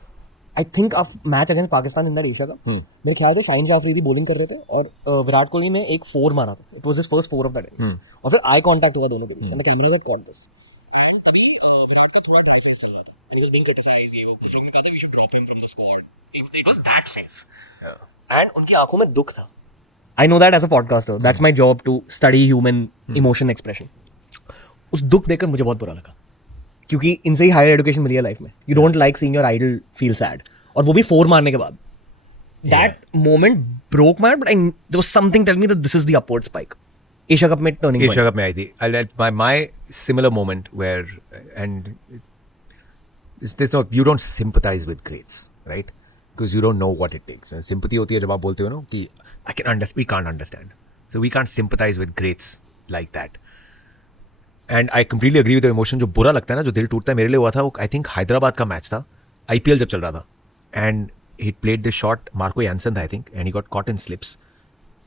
आई think of match against Pakistan in that Asia cup, मेरे ख्याल से शाहीन शाह अफरीदी बॉलिंग कर रहे थे, और विराट कोहली ने एक 4 मारा था. It was his first 4 of that innings, और फिर आई कांटेक्ट हुआ दोनों के बीच, and the cameras had caught this, and तभी विराट का थोड़ा ड्रॉप फेस चल रहा था and he was being criticised, ये वो कुछ लोगों ने कहा था we should drop him from the squad, it was that phase and उनकी आंखों में दुख था. I know that as a podcaster that's my job to study human emotion expression. उस दुख देखकर मुझे बहुत बुरा लगा क्योंकि इनसे ही हायर एजुकेशन मिली है लाइफ में. You don't like seeing your idol feel sad, और वो भी 4 मारने के बाद. That moment broke my heart, but there was something tell me that this is the upward spike. Asia Cup में टर्निंग एशिया कप में आई थी. My similar moment where, and there's no, you don't sympathize with greats, right? Because you don't know what it takes. When sympathy होती है जब आप बोलते हो ना कि we can't understand, so we can't sympathize with greats like that. And I completely agree with the emotion. जो बुरा लगता है ना, जो दिल टूटता है, मेरे लिए हुआ था वो I think हैदराबाद का मैच था, IPL जब चल रहा था, and he played this shot, Marco Jansen था I think, and he got caught in slips,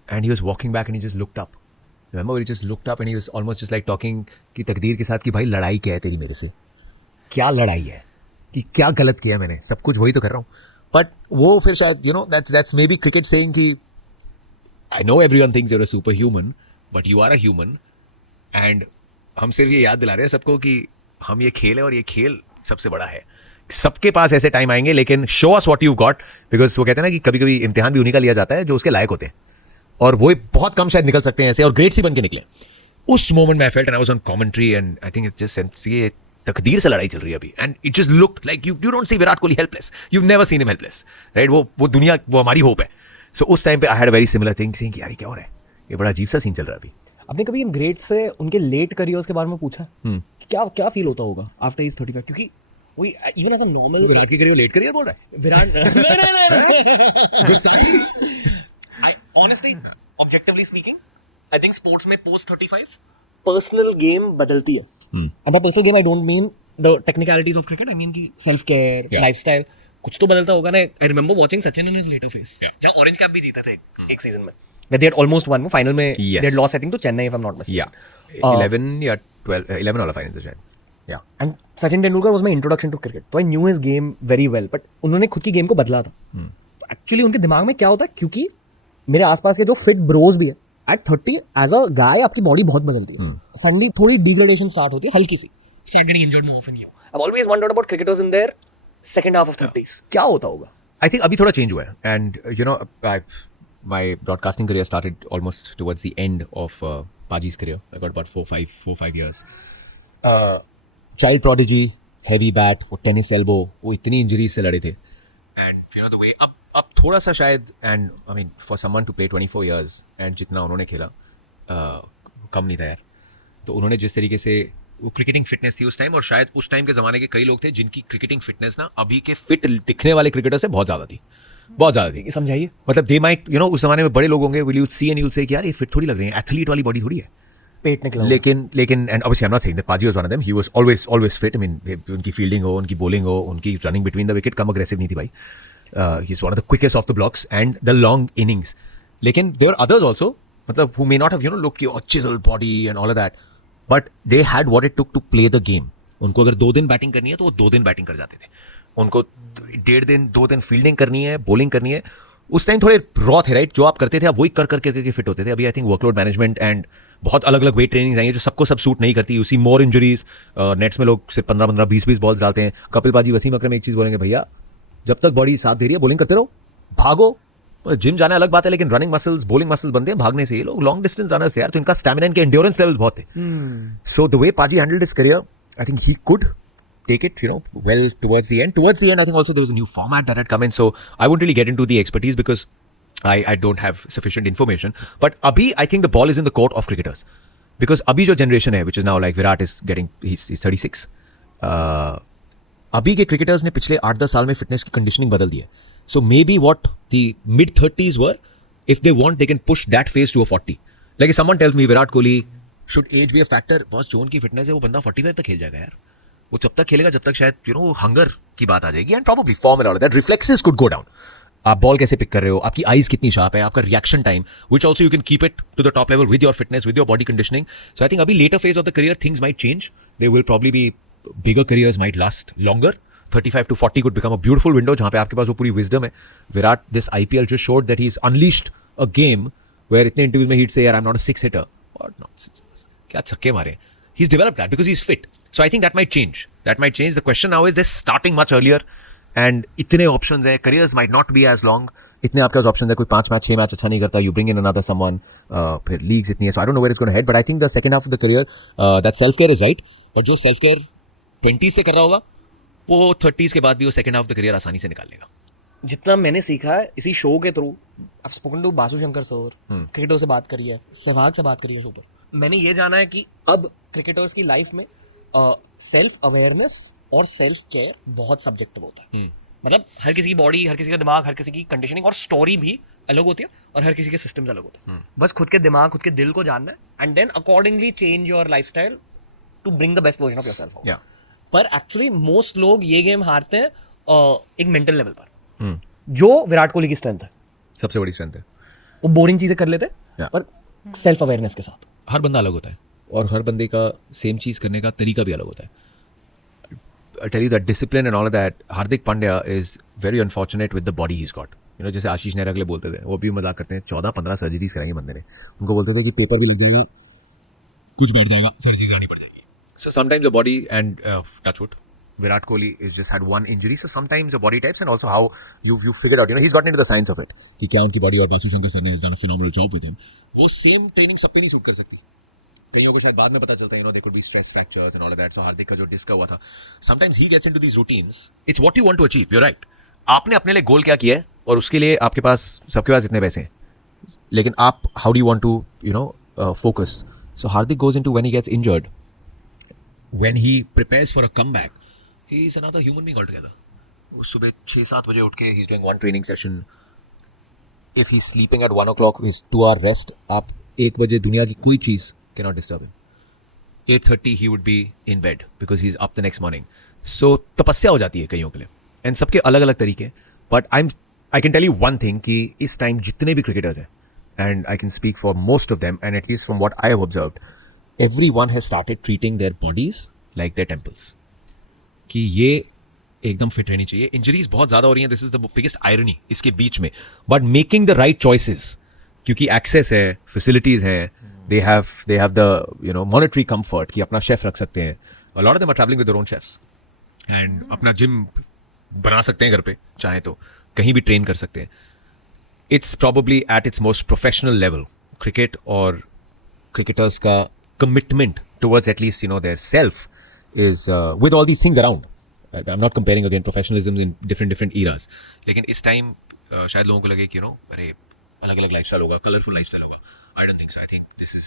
and he was walking back and he just looked up. Remember, he just looked up and he was almost just like talking कि तकदीर के साथ कि भाई लड़ाई क्या है तेरी मेरे से, क्या लड़ाई है, कि क्या गलत किया मैंने, सब कुछ वही तो कर रहा हूँ. बट वो फिर शायद that's maybe cricket saying कि I know everyone thinks you're a superhuman, but you are a human, and हम सिर्फ ये याद दिला रहे हैं सबको कि हम ये खेल है और ये खेल सबसे बड़ा है. सबके पास ऐसे टाइम आएंगे, लेकिन show us what you got, because वो कहते हैं ना कि कभी कभी इम्तिहान भी उन्हीं का लिया जाता है जो उसके लायक होते हैं, और वो बहुत कम शायद निकल सकते हैं ऐसे, और ग्रेट्स ही बन के निकले. उस मोमेंट में I felt and I was on commentary and I think it's just ये तकदीर से लड़ाई चल रही है अभी, and it just looked like you don't see Virat Kohli helpless, you never seen him helpless, right? वो दुनिया, वो हमारी होप है. सो उस टाइम पे I had a very similar thing, कि यार क्या हो रहा है, ये बड़ा अजीब सा सीन चल रहा है अभी. आपने कभी इन ग्रेट्स से उनके लेट करियर्स के बारे में पूछा कि क्या फील होता होगा आफ्टर इज 35? क्योंकि वही even as a normal, Virat की करियर लेट करियर बोल रहा है Virat I honestly, objectively speaking, I think sports में post 35 personal game बदलती है. And by personal game I don't mean the technicalities of cricket, I mean की self care, lifestyle, कुछ तो बदलता होगा ना. I remember watching Sachin in his later phase, जहाँ orange cap भी जीता था एक सीजन में. They had almost won, final में Yes. they had lost I think to Chennai if I'm not mistaken. Yeah, 11 या 11 वाला फाइनल था शायद. Yeah. And Sachin Tendulkar was my introduction to cricket, so I knew his game very well. But उन्होंने खुद की game को बदला था. तो एक्चुअली उनके दिमाग में क्या होता है, क्योंकि मेरे आसपास के जो फिट ब्रोज भी है, एट 30 एज अ गाय आपकी बॉडी बहुत बदलती है. सडनली थोड़ी डिग्रेडेशन स्टार्ट होती है, हल्की सी. Start getting injured more often. I've always wondered about cricketers in their second half of 30s. क्या होता होगा? I think अभी थोड़ा चेंज हुआ है, and my broadcasting career started almost towards the end of Paji's career. I got about 4-5 years. Child prodigy, heavy bat, वो tennis elbow, वो इतनी इंजरीज से लड़े थे. And the way अब थोड़ा सा शायद, and I mean for someone to play 24 years and जितना उन्होंने खेला कम नहीं था यार. तो उन्होंने जिस तरीके से वो क्रिकेटिंग फिटनेस थी उस टाइम, और शायद उस टाइम के ज़माने के कई लोग थे जिनकी क्रिकेटिंग फिटनेस ना अभी के फिट दिखने वाले क्रिकेटर से बहुत ज़्यादा थी, बहुत ज़्यादा थी. समझाइए. मतलब दे माइट उस जमाने में बड़े लोग होंगे, will you see and you say कि यार ये फिट थोड़ी लग रही है, एथलीट वाली बॉडी थोड़ी है, पेट निकला. लेकिन and obviously I am not saying that पाजी was one of them, he was always fit. I mean उनकी फील्डिंग हो, उनकी बॉलिंग हो, उनकी रनिंग बिटवीन द विकेट कम अग्रेसिव नहीं थी भाई. He is one of the quickest of the blocks and the long innings. लेकिन देयर आर अदर्स आल्सो, मतलब who may not have look your chisel body and all of that, but they had what it took to play the game. उनको अगर 2 दिन batting करनी है तो वो 2 दिन बैटिंग कर जाते थे. उनको 1.5 दिन 2 दिन फील्डिंग करनी है, बॉलिंग करनी है. उस टाइम थोड़े रॉ थे, राइट? जो आप करते थे आप वही कर करके फिट होते थे. अभी I think workload management and बहुत अलग अलग वेट ट्रेनिंग आई है जो सबको सब सूट नहीं करती. You see more injuries. Nets में लोग सिर्फ 15 20 बॉल्स डालते हैं. कपिल पाजी, वसीम अकरम एक चीज बोलेंगे, भैया जब तक बॉडी साथ दे रही है बॉलिंग करते रहो, भागो. जिम जाना अलग बात है, लेकिन रनिंग मसल्स, बॉलिंग मसल्स बनते हैं भागने से. ये लोग लॉन्ग डिस्टेंस रनर से यार, तो इनका स्टैमिना, इनके एंड्योरेंस लेवल्स बहुत थे. सो द वे पाजी handled his career, I think he could take it, well towards the end. Towards the end, I think also there was a new format that had come in. So I won't really get into the expertise because I don't have sufficient information. But abhi, I think the ball is in the court of cricketers. Because abhi jo generation hai, which is now like Virat is getting, he's 36. Abhi ke cricketers ne पिछले 8-10 साल में fitness की conditioning बदल दी है. So maybe what the mid-30s were, if they want, they can push that phase to a 40. Like if someone tells me Virat Kohli, should age be a factor? Boss, जो उनकी fitness है वो बंदा 45 तक खेल जाएगा यार. वो जब तक खेलेगा जब तक शायद हंगर की बात आ जाएगी, and probably form and all that, reflexes could go down. आप बॉल कैसे पिक कर रहे हो, आपकी आईज कितनी शार्प है, आपका reaction time, which also you can keep it to the top level with your fitness, with your body conditioning. So I think अभी later phase of the career things might change. They will probably be bigger careers, might last longer. 35 to 40 could become a beautiful window जहाँ पे आपके पास वो पूरी wisdom है. Virat, this IPL just showed that he's unleashed a game where इतने interviews में he'd say, यार I'm not a 6 hitter. What nonsense. क्या छक्के मारे. He's developed that because he's fit. So I think that might change. That might change. The question now is this starting much earlier and इतने options है, careers might not be as long. इतने आपके पास options है, कोई 5 match 6 match अच्छा नहीं करता, you bring in another someone, फिर leagues इतनी है, so I don't know where it's going to head, but I think the second half of the career, that self care is right, but जो self care 20s से कर रहा होगा, वो 30s के बाद भी वो second half of the career आसानी से निकाल लेगा. जितना मैंने सीखा है इसी शो के through, I've spoken to Basu Shankar sir, cricketers से बात करी है, सहवाग से बात करी है शो पर. मैंने ये जाना है कि अब क्रिकेटर्स की लाइफ में सेल्फ अवेयरनेस और सेल्फ केयर बहुत सब्जेक्टिव होता है. मतलब हर किसी की बॉडी, हर किसी का दिमाग, हर किसी की कंडीशनिंग और स्टोरी भी अलग होती है और हर किसी के सिस्टम्स अलग होते हैं. बस खुद के दिमाग, खुद के दिल को जानना है and then accordingly change your lifestyle to bring the best version of yourself. Yeah. पर एक्चुअली मोस्ट लोग ये गेम हारते हैं एक मेंटल लेवल पर, जो विराट कोहली की स्ट्रेंथ है. सबसे बड़ी strength है. वो बोरिंग चीजें कर लेते हैं Yeah. पर सेल्फ अवेयरनेस के साथ. हर बंदा अलग होता है और हर बंदे का सेम चीज़ करने का तरीका भी अलग होता है. I tell you that discipline and all of that, Hardik Pandya is very unfortunate with the body he's got. You know, जैसे आशीष नेहरा के लिए बोलते थे, वो भी मजाक करते हैं, 14-15 सर्जरीज कराएंगे बंदे ने. उनको बोलते थे कि पेपर भी लग जाएगा, कुछ बैठ जाएगा, सर्जरी करानी पड़ जाएगी. So sometimes the body and touch wood, Virat Kohli is just had one injury. So sometimes the body types and also how you figured out, you know, he's gotten into the science of it. कि क्या उनकी body और Basu Shankar sir ने has done a phenomenal job with him. वो same training सब पे नहीं suit कर सकती. कईयों को शायद बाद में पता चलता है, you know, there could be stress fractures and all of that. So हार्दिक का जो डिस्क का हुआ था, sometimes he gets into these routines. It's what you want to achieve. You're right. आपने अपने लिए गोल क्या किया है और उसके लिए आपके पास, सबके पास इतने पैसे हैं, लेकिन आप how do you want to, you know, focus. So Hardik goes into when he gets injured, when he prepares for a comeback, he is another human being altogether. वो सुबह 6-7 बजे उठ के he's doing one training session. If he's sleeping at 1 o'clock, his 2-hour rest, आप 1 बजे दुनिया की कोई चीज़ cannot disturb him. 8:30 he would be in bed because he's up the next morning. So तपस्या हो जाती है कईयों के लिए and सबके अलग अलग तरीके. But I can tell you one thing कि इस टाइम जितने भी क्रिकेटर्स हैं, and I can speak for most of them, and at least from what I have observed, everyone has started treating their bodies like their temples. कि ये एकदम fit रहनी चाहिए. इंजरीज बहुत ज़्यादा हो रही हैं, this is the biggest irony इसके बीच में, but making the right choices, क्योंकि एक्सेस है, फैसिलिटीज़ हैं, they have the, you know, monetary comfort कि अपना शेफ रख सकते हैं. A lot of them are traveling with their own chefs and अपना जिम बना सकते हैं घर पे, चाहे तो कहीं भी ट्रेन कर सकते हैं. It's probably at its most professional level. Cricket और cricketers का commitment towards at least, you know, their self is with all these things around. I'm not comparing again professionalism in different eras. लेकिन इस time शायद लोगों को लगे कि, you know, अरे अलग अलग लाइफस्टाइल होगा, कलरफुल लाइफस्टाइल होगा. I don't think so. I think this is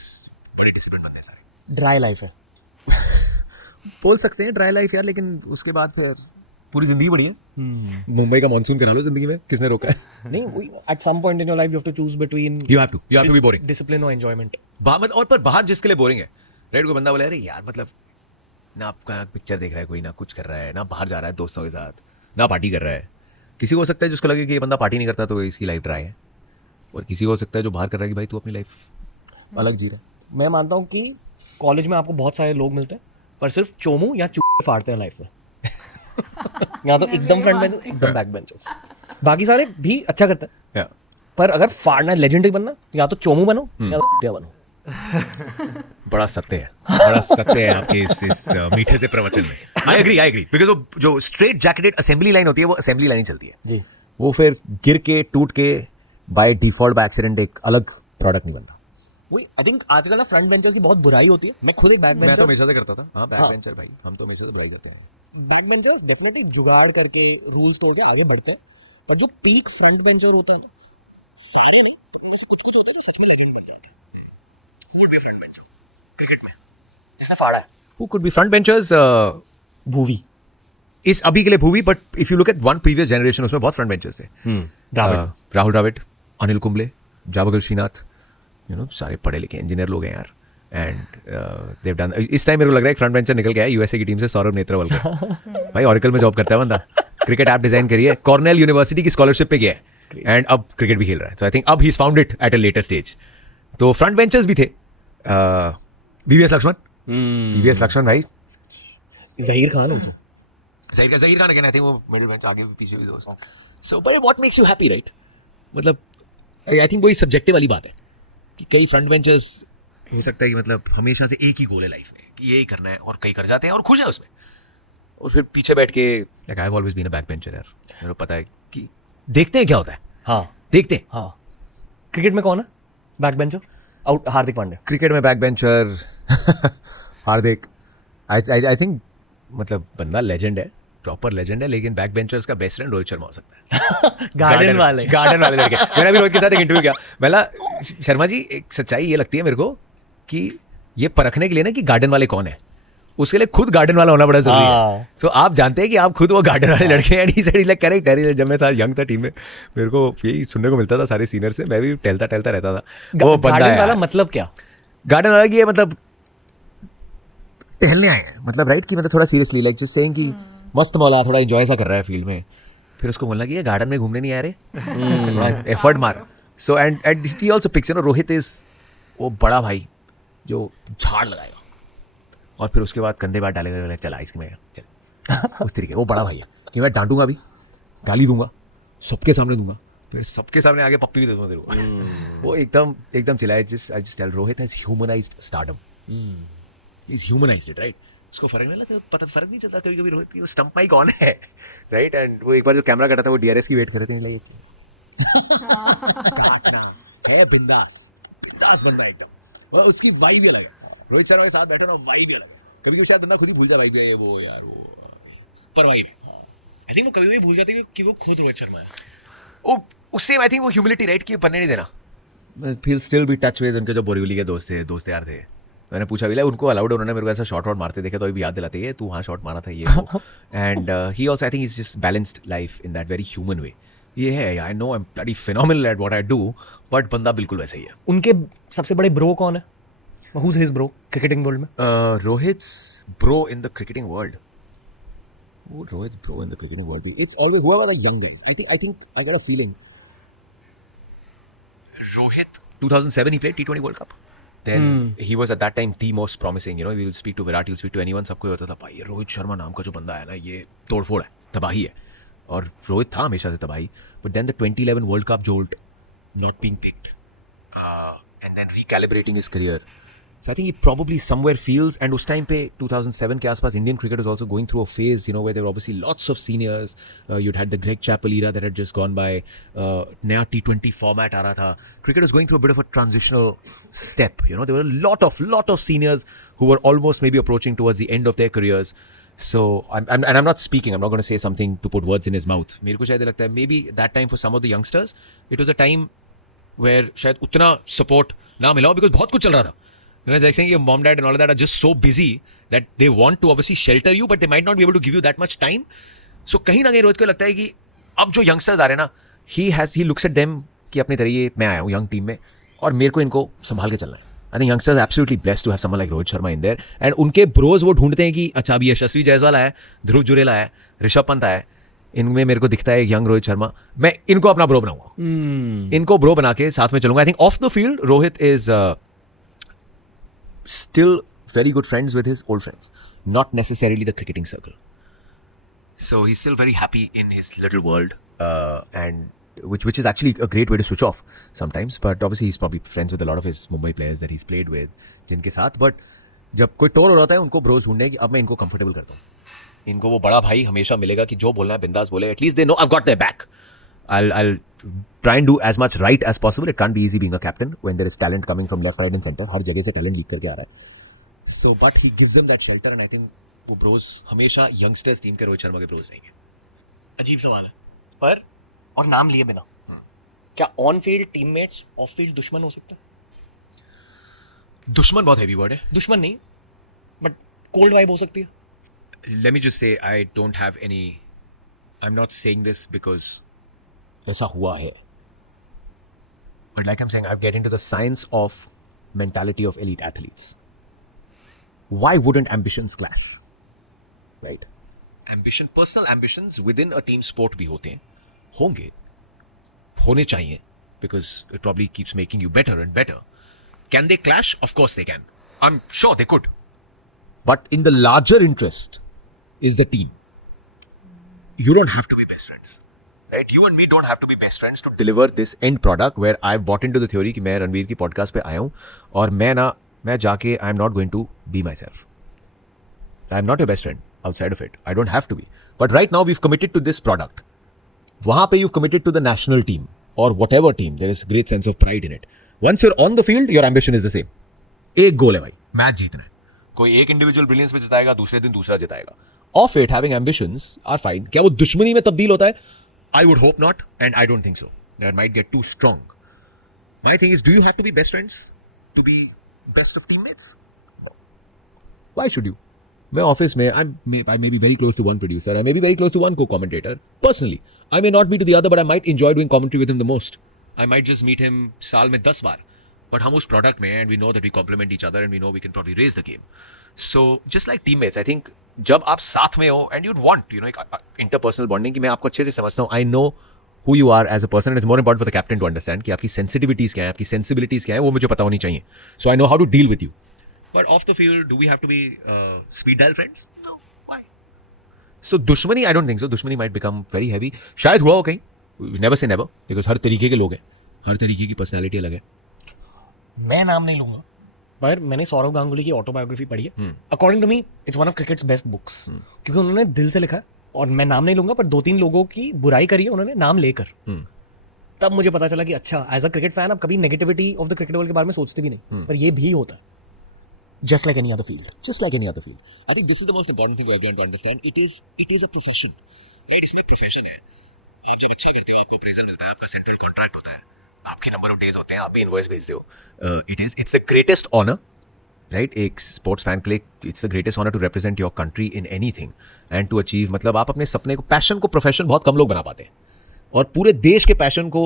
बड़े डिसिप्लिन बनने सारे. ड्राई लाइफ है. बोल सकते हैं ड्राई लाइफ यार, लेकिन उसके बाद फिर पूरी जिंदगी बड़ी है. मुंबई का मानसून करा लो जिंदगी में, किसने रोका है? नहीं, at some point in your life you have to choose between, You have to be boring. Discipline और एंजॉयमेंट. और पर बाहर जिसके लिए बोरिंग है, राइट, कोई बंदा बोले अरे यार मतलब ना आपका पिक्चर देख रहा है कोई, ना कुछ कर रहा है, ना बाहर जा रहा है दोस्तों के साथ, ना पार्टी कर रहा है. किसी को हो सकता है जिसको लगे कि ये बंदा पार्टी नहीं करता तो इसकी लाइफ ड्राई है, और किसी को हो सकता है जो बाहर कर रहा है कि भाई तू अपनी लाइफ अलग जी रहा है. मैं मानता हूँ कि कॉलेज में आपको बहुत सारे लोग मिलते हैं पर सिर्फ चोमू या चूहे फाड़ते हैं लाइफ में. यहाँ तो एकदम फ्रंट बेंचर्स, एकदम बैक बेंचर्स, बाकी सारे भी अच्छा करते हैं. Yeah. पर अगर फाड़ना है, लेजेंडरी बनना, तो या तो चोमू बनो या तो कुत्ते बनो. बड़ा सत्य है आपके इस मीठे से प्रवचन में. आई एग्री बिकॉज वो जो स्ट्रेट जैकेटेड असेंबली लाइन होती है वो असेंबली लाइन ही चलती है जी. वो फिर गिर के टूट के बाय डिफॉल्ट बाय एक्सीडेंट एक अलग प्रोडक्ट नहीं बनता. वही आई थिंक आजकल ना फ्रंट बेंचर्स की बहुत बुराई होती है. मैं खुद एक बैक बेंचर, हमेशा से करता था. हाँ, बैक बेंचर भाई, हम तो हमेशा से बुराई करते हैं. बैक बेंचर्स डेफिनेटली जुगाड़ करके रूल्स तोड़ के आगे बढ़ते हैं, पर जो पीक फ्रंट बेंचर होता है सारे में, तो उनमें से कुछ होता है जो सच में लेजेंड बन जाते हैं. Who would be front bencher cricket में जिसने फाड़ा है? Who could be front benchers? Bhuvi is अभी के लिए Bhuvi, but if you look at one previous generation उसमें बहुत फ्रंट बेंचर्स थे. राहुल द्रविड़, अनिल कुंबले, जावगल श्रीनाथ, यू नो, सारे पढ़े लिखे इंजीनियर लोग हैं यार. And they've done. इस टाइम मेरे को लग रहा है एक फ्रंट बेंचर निकल गया है यूएसए की टीम से, सौरभ नेत्रवल का. भाई ऑरेकल में जॉब करता है बंदा, क्रिकेट ऐप डिजाइन करी है, कॉर्नेल यूनिवर्सिटी की स्कॉलरशिप पे गया है, एंड अब क्रिकेट भी खेल रहा है. सो आई थिंक अब he is found it at a later stage. तो फ्रंट बेंचर्स भी थे. वीवीएस लक्ष्मण भाई, जहीर खान उनसे. Zaheer Khan again I think वो मिडिल बेंच आगे पीछे भी दोस्त. So but what makes you happy, right? मतलब आई थिंक वही सब्जेक्टिव वाली बात है कि कई फ्रंट बेंचर्स हो सकता है कि मतलब हमेशा से एक ही गोल है लाइफ में कि यही करना है और कहीं कर जाते हैं और खुश है उसमें, और फिर पीछे बैठ के like I have always been a back bencher यार, मेरे को पता है कि देखते हैं क्या होता है, हाँ देखते हैं। हाँ। क्रिकेट में कौन है back bencher? Out Hardik Pandya. Cricket में back bencher Hardik, I think मतलब बंदा लेजेंड है, प्रॉपर लेजेंड है, लेकिन बैक बेंचर्स का बेस्ट फ्रेंड रोहित शर्मा हो सकता है। गार्डन वाले लड़के। मैंने अभी रोहित के साथ एक इंटरव्यू किया, मैंने शर्मा जी एक सच्चाई ये लगती है मेरे को कि ये परखने के लिए ना कि गार्डन वाले कौन है, उसके लिए खुद गार्डन वाला होना बड़ा जरूरी है। तो आप जानते हैं कि आप खुद वो गार्डन वाले लड़के हैं। ही सेड लाइक करेक्ट है। जब मैं था यंग था टीम में, मेरे को यही सुनने को मिलता था सारे सीनियर से, मैं भी टहलता रहता था। वो बंदा गार्डन वाला है मतलब क्या? गार्डन वाला की मतलब टहलने आए हैं, मतलब राइट, कि मतलब थोड़ा सीरियसली लाइक जस्ट सेइंग कि मस्त मौला थोड़ा एंजॉय सा कर रहा है फील्ड में, फिर उसको बोलना कि ये गार्डन में घूमने नहीं आ रहे, थोड़ा एफर्ट मार। So and he also picks, you know, Rohit is वो बड़ा भाई जो झाड़ लगाएगा और फिर उसके बाद कंधे बात डालेगा, चल आइसक्रीम है चल, उस तरीके वो बड़ा भाई है कि मैं डांटूंगा भी, गाली दूंगा, सबके सामने दूंगा, फिर सबके सामने आगे पप्पी भी दे दूंगा तेरे को। वो एकदम चिल्लाए। I just tell Rohit has humanised stardom, is humanised it, right. उसको फर्क नहीं लगा, पता फर्क नहीं चलता कभी कभी रोहित की वो स्टंप माई कौन है, राइट। एंड वो एक बार जो कैमरा कटा था वो डीआरएस की वेट कर रहे थे, लाइक बिंदास बंदा एकदम, और उसकी वाइब ही अलग है। रोहित शर्मा के साथ बैठे ना, वाइब ही अलग है। कभी कभी शायद बंदा खुद ही भूल जाए वाइब है वो यार, वो पर वाइब आई थिंक वो कभी भी भूल जाते हैं कि वो खुद रोहित शर्मा है। वो उससे आई थिंक वो ह्यूमिलिटी, राइट, कि बनने नहीं देना। Feel still be touch with उनके जो बोरीवली के दोस्त यार थे। मैंने पूछा भी लाइक उनको अलाउड, उन्होंने मेरे को ऐसा शॉट मारते देखे तो अभी याद दिलाते हैं तू हाँ शॉट मारा था ये वो। And he also I think is just balanced life in that very human way. ये है, आई know I M bloody phenomenal at what I do, but बंदा बिल्कुल वैसा ही है। उनके सबसे बड़े ब्रो कौन है? Who's his bro cricketing world में? Rohit's bro in the cricketing world. Who Rohit's bro in the cricketing world? It's always whoever the young days. I think I got a feeling. Rohit, 2007 he played T20 World Cup. Then he was at that time the most promising. You know, we will speak to Virat, he will speak to anyone. सबको होता था भाई ये रोहित शर्मा नाम का जो बंदा है ना, ये तोड़फोड़ है, तबाही है। और रोहित था हमेशा से तबाही। But then the 2011 World Cup jolt, not being picked, and then recalibrating his career. So I think he probably somewhere feels, and उस time पे 2007 के आसपास Indian cricket was also going through a phase, you know, where there were obviously lots of seniors. You'd had the Greg Chappell era that had just gone by. नया T20 format आ रहा था. Cricket was going through a bit of a transitional step. You know, there were a lot of seniors who were almost maybe approaching towards the end of their careers. So I'm not speaking. I'm not going to say something to put words in his mouth. मेरे को शायद लगता है maybe that time for some of the youngsters, it was a time where शायद उतना support ना मिला हो because बहुत कुछ चल रहा था. You know, like saying your mom, dad and all of that are just so busy that they want to obviously shelter you, but they might not be able to give you that much time. So कहीं ना कहीं रोहित को लगता है कि अब जो youngsters आ रहे हैं ना, he looks at them कि अपने तरीके मैं आया हूँ young team में और मेरे को इनको संभाल के चलना है. I think youngsters are absolutely blessed to have someone like Rohit Sharma in there. And उनके bros वो ढूंढते हैं कि अच्छा अभी यशस्वी जायसवाल आया, ध्रुव जुरेला आया, ऋषभ पंत आया, इनमें मेरे को दिखता है यंग रोहित शर्मा, मैं इनको अपना ब्रो बनाऊंगा, इनको ब्रो बना के साथ में चलूंगा. आई think of the field Rohit is still very good friends with his old friends, not necessarily the cricketing circle. So he's still very happy in his little world, and which is actually a great way to switch off sometimes. But obviously he's probably friends with a lot of his Mumbai players that he's played with, जिनके साथ. But जब कोई टोर हो रहा है उनको Broz ढूंढने की, अब मैं इनको कंफर्टेबल करता हूँ. इनको वो बड़ा भाई हमेशा मिलेगा कि जो बोलना है बिंदास बोले. At least they know I've got their back. I'll try and do as much right as possible. It can't be easy being a captain when there is talent coming from left, right and center. हर जगह से talent leak करके आ रहा है. So, but he gives them that shelter, and I think वो Broz हमेशा youngsters team के रोहित शर्मा के Broz रहेंगे. अजीब सवाल है पर, और नाम लिए बिना, क्या on field teammates of field दुश्मन हो सकते हैं? दुश्मन बहुत हैवी वर्ड है. दुश्मन नहीं, बट कोल्ड वाइब हो सकती है. Let me just say I don't have any. I'm not saying this because ऐसा हुआ है. But like I'm saying, I get into the science of mentality of elite athletes. Why wouldn't ambitions clash? Right? Ambition, personal ambitions within a team sport भी होते हैं, होंगे, होने चाहिए, because it probably keeps making you better and better. Can they clash? Of course they can. I'm sure they could. But in the larger interest is the team. You don't have to be best friends. Right? You and me don't have to be best friends to deliver this end product where I've bought into the theory कि मैं रणवीर की podcast पे आया हूँ और मैं जाके I'm not going to be myself. I am not your best friend outside of it, I don't have to be, but right now we have committed to this product. वहां पे you committed to the national team और whatever team, there is great sense of pride in it. Once you're on the field your ambition is the same. एक goal है भाई, match जीतना है. कोई एक इंडिविजुअल ब्रिलियंस पे जिताएगा, दूसरे दिन दूसरा जिताएगा. Of it having ambitions are fine. क्या वो दुश्मनी में तब्दील होता है? I would hope not and I don't think so. That might get too strong. My thing is, do you have to be best friends to be best of teammates? Why should you? मैं office में I may be very close to one producer, I may be very close to one co-commentator. Personally, I may not be to the other, but I might enjoy doing commentary with him the most. I might just meet him साल में 10 बार. But हम उस product में and we know that we complement each other and we know we can probably raise the game. So just like teammates, I think जब आप साथ में हो and you'd want, you know, एक interpersonal bonding कि मैं आपको अच्छे से समझता हूँ. I know who you are as a person and it's more important for the captain to understand कि आपकी sensitivities क्या हैं, आपकी sensibilities क्या हैं, वो मुझे पता होनी चाहिए. So I know how to deal with you. But off the field, do we have to be speed dial friends? No. Why? So दुश्मनी, I don't think so. दुश्मनी might become very heavy. शायद हुआ हो कहीं. Never say never. Because हर तरीके के लोग हैं, हर तरीके की पर्सनैलिटी अलग है. मैं नाम नहीं लूंगा, पर मैंने सौरव गांगुली की ऑटोबायोग्राफी पढ़ी है. According to me it's one of cricket's best books, क्योंकि उन्होंने दिल से लिखा है. और मैं नाम नहीं लूंगा, पर 2-3 लोगों की बुराई करी है उन्होंने नाम लेकर. तब मुझे पता चला कि अच्छा, एज अ क्रिकेट फैन आप कभी negativity of the cricket world के बारे में सोचते भी नहीं, पर ये भी होता है. Just like any other field. Just like any other field. I think this is the most important thing for everyone to understand. It is a profession. Right? इसमें प्रोफेशन है. आप जब अच्छा करते हो, आपको अप्रेजल मिलता है, आपका सेंट्रल कॉन्ट्रैक्ट होता है, आपके नंबर ऑफ डेज होते हैं, आप भी इनवॉइस भेजते हो. It's the greatest honor, right? एक स्पोर्ट्स फैन के लिए it's the greatest honor to represent your country in anything and to achieve. मतलब आप अपने सपने को, पैशन को प्रोफेशन बहुत कम लोग बना पाते हैं, और पूरे देश के पैशन को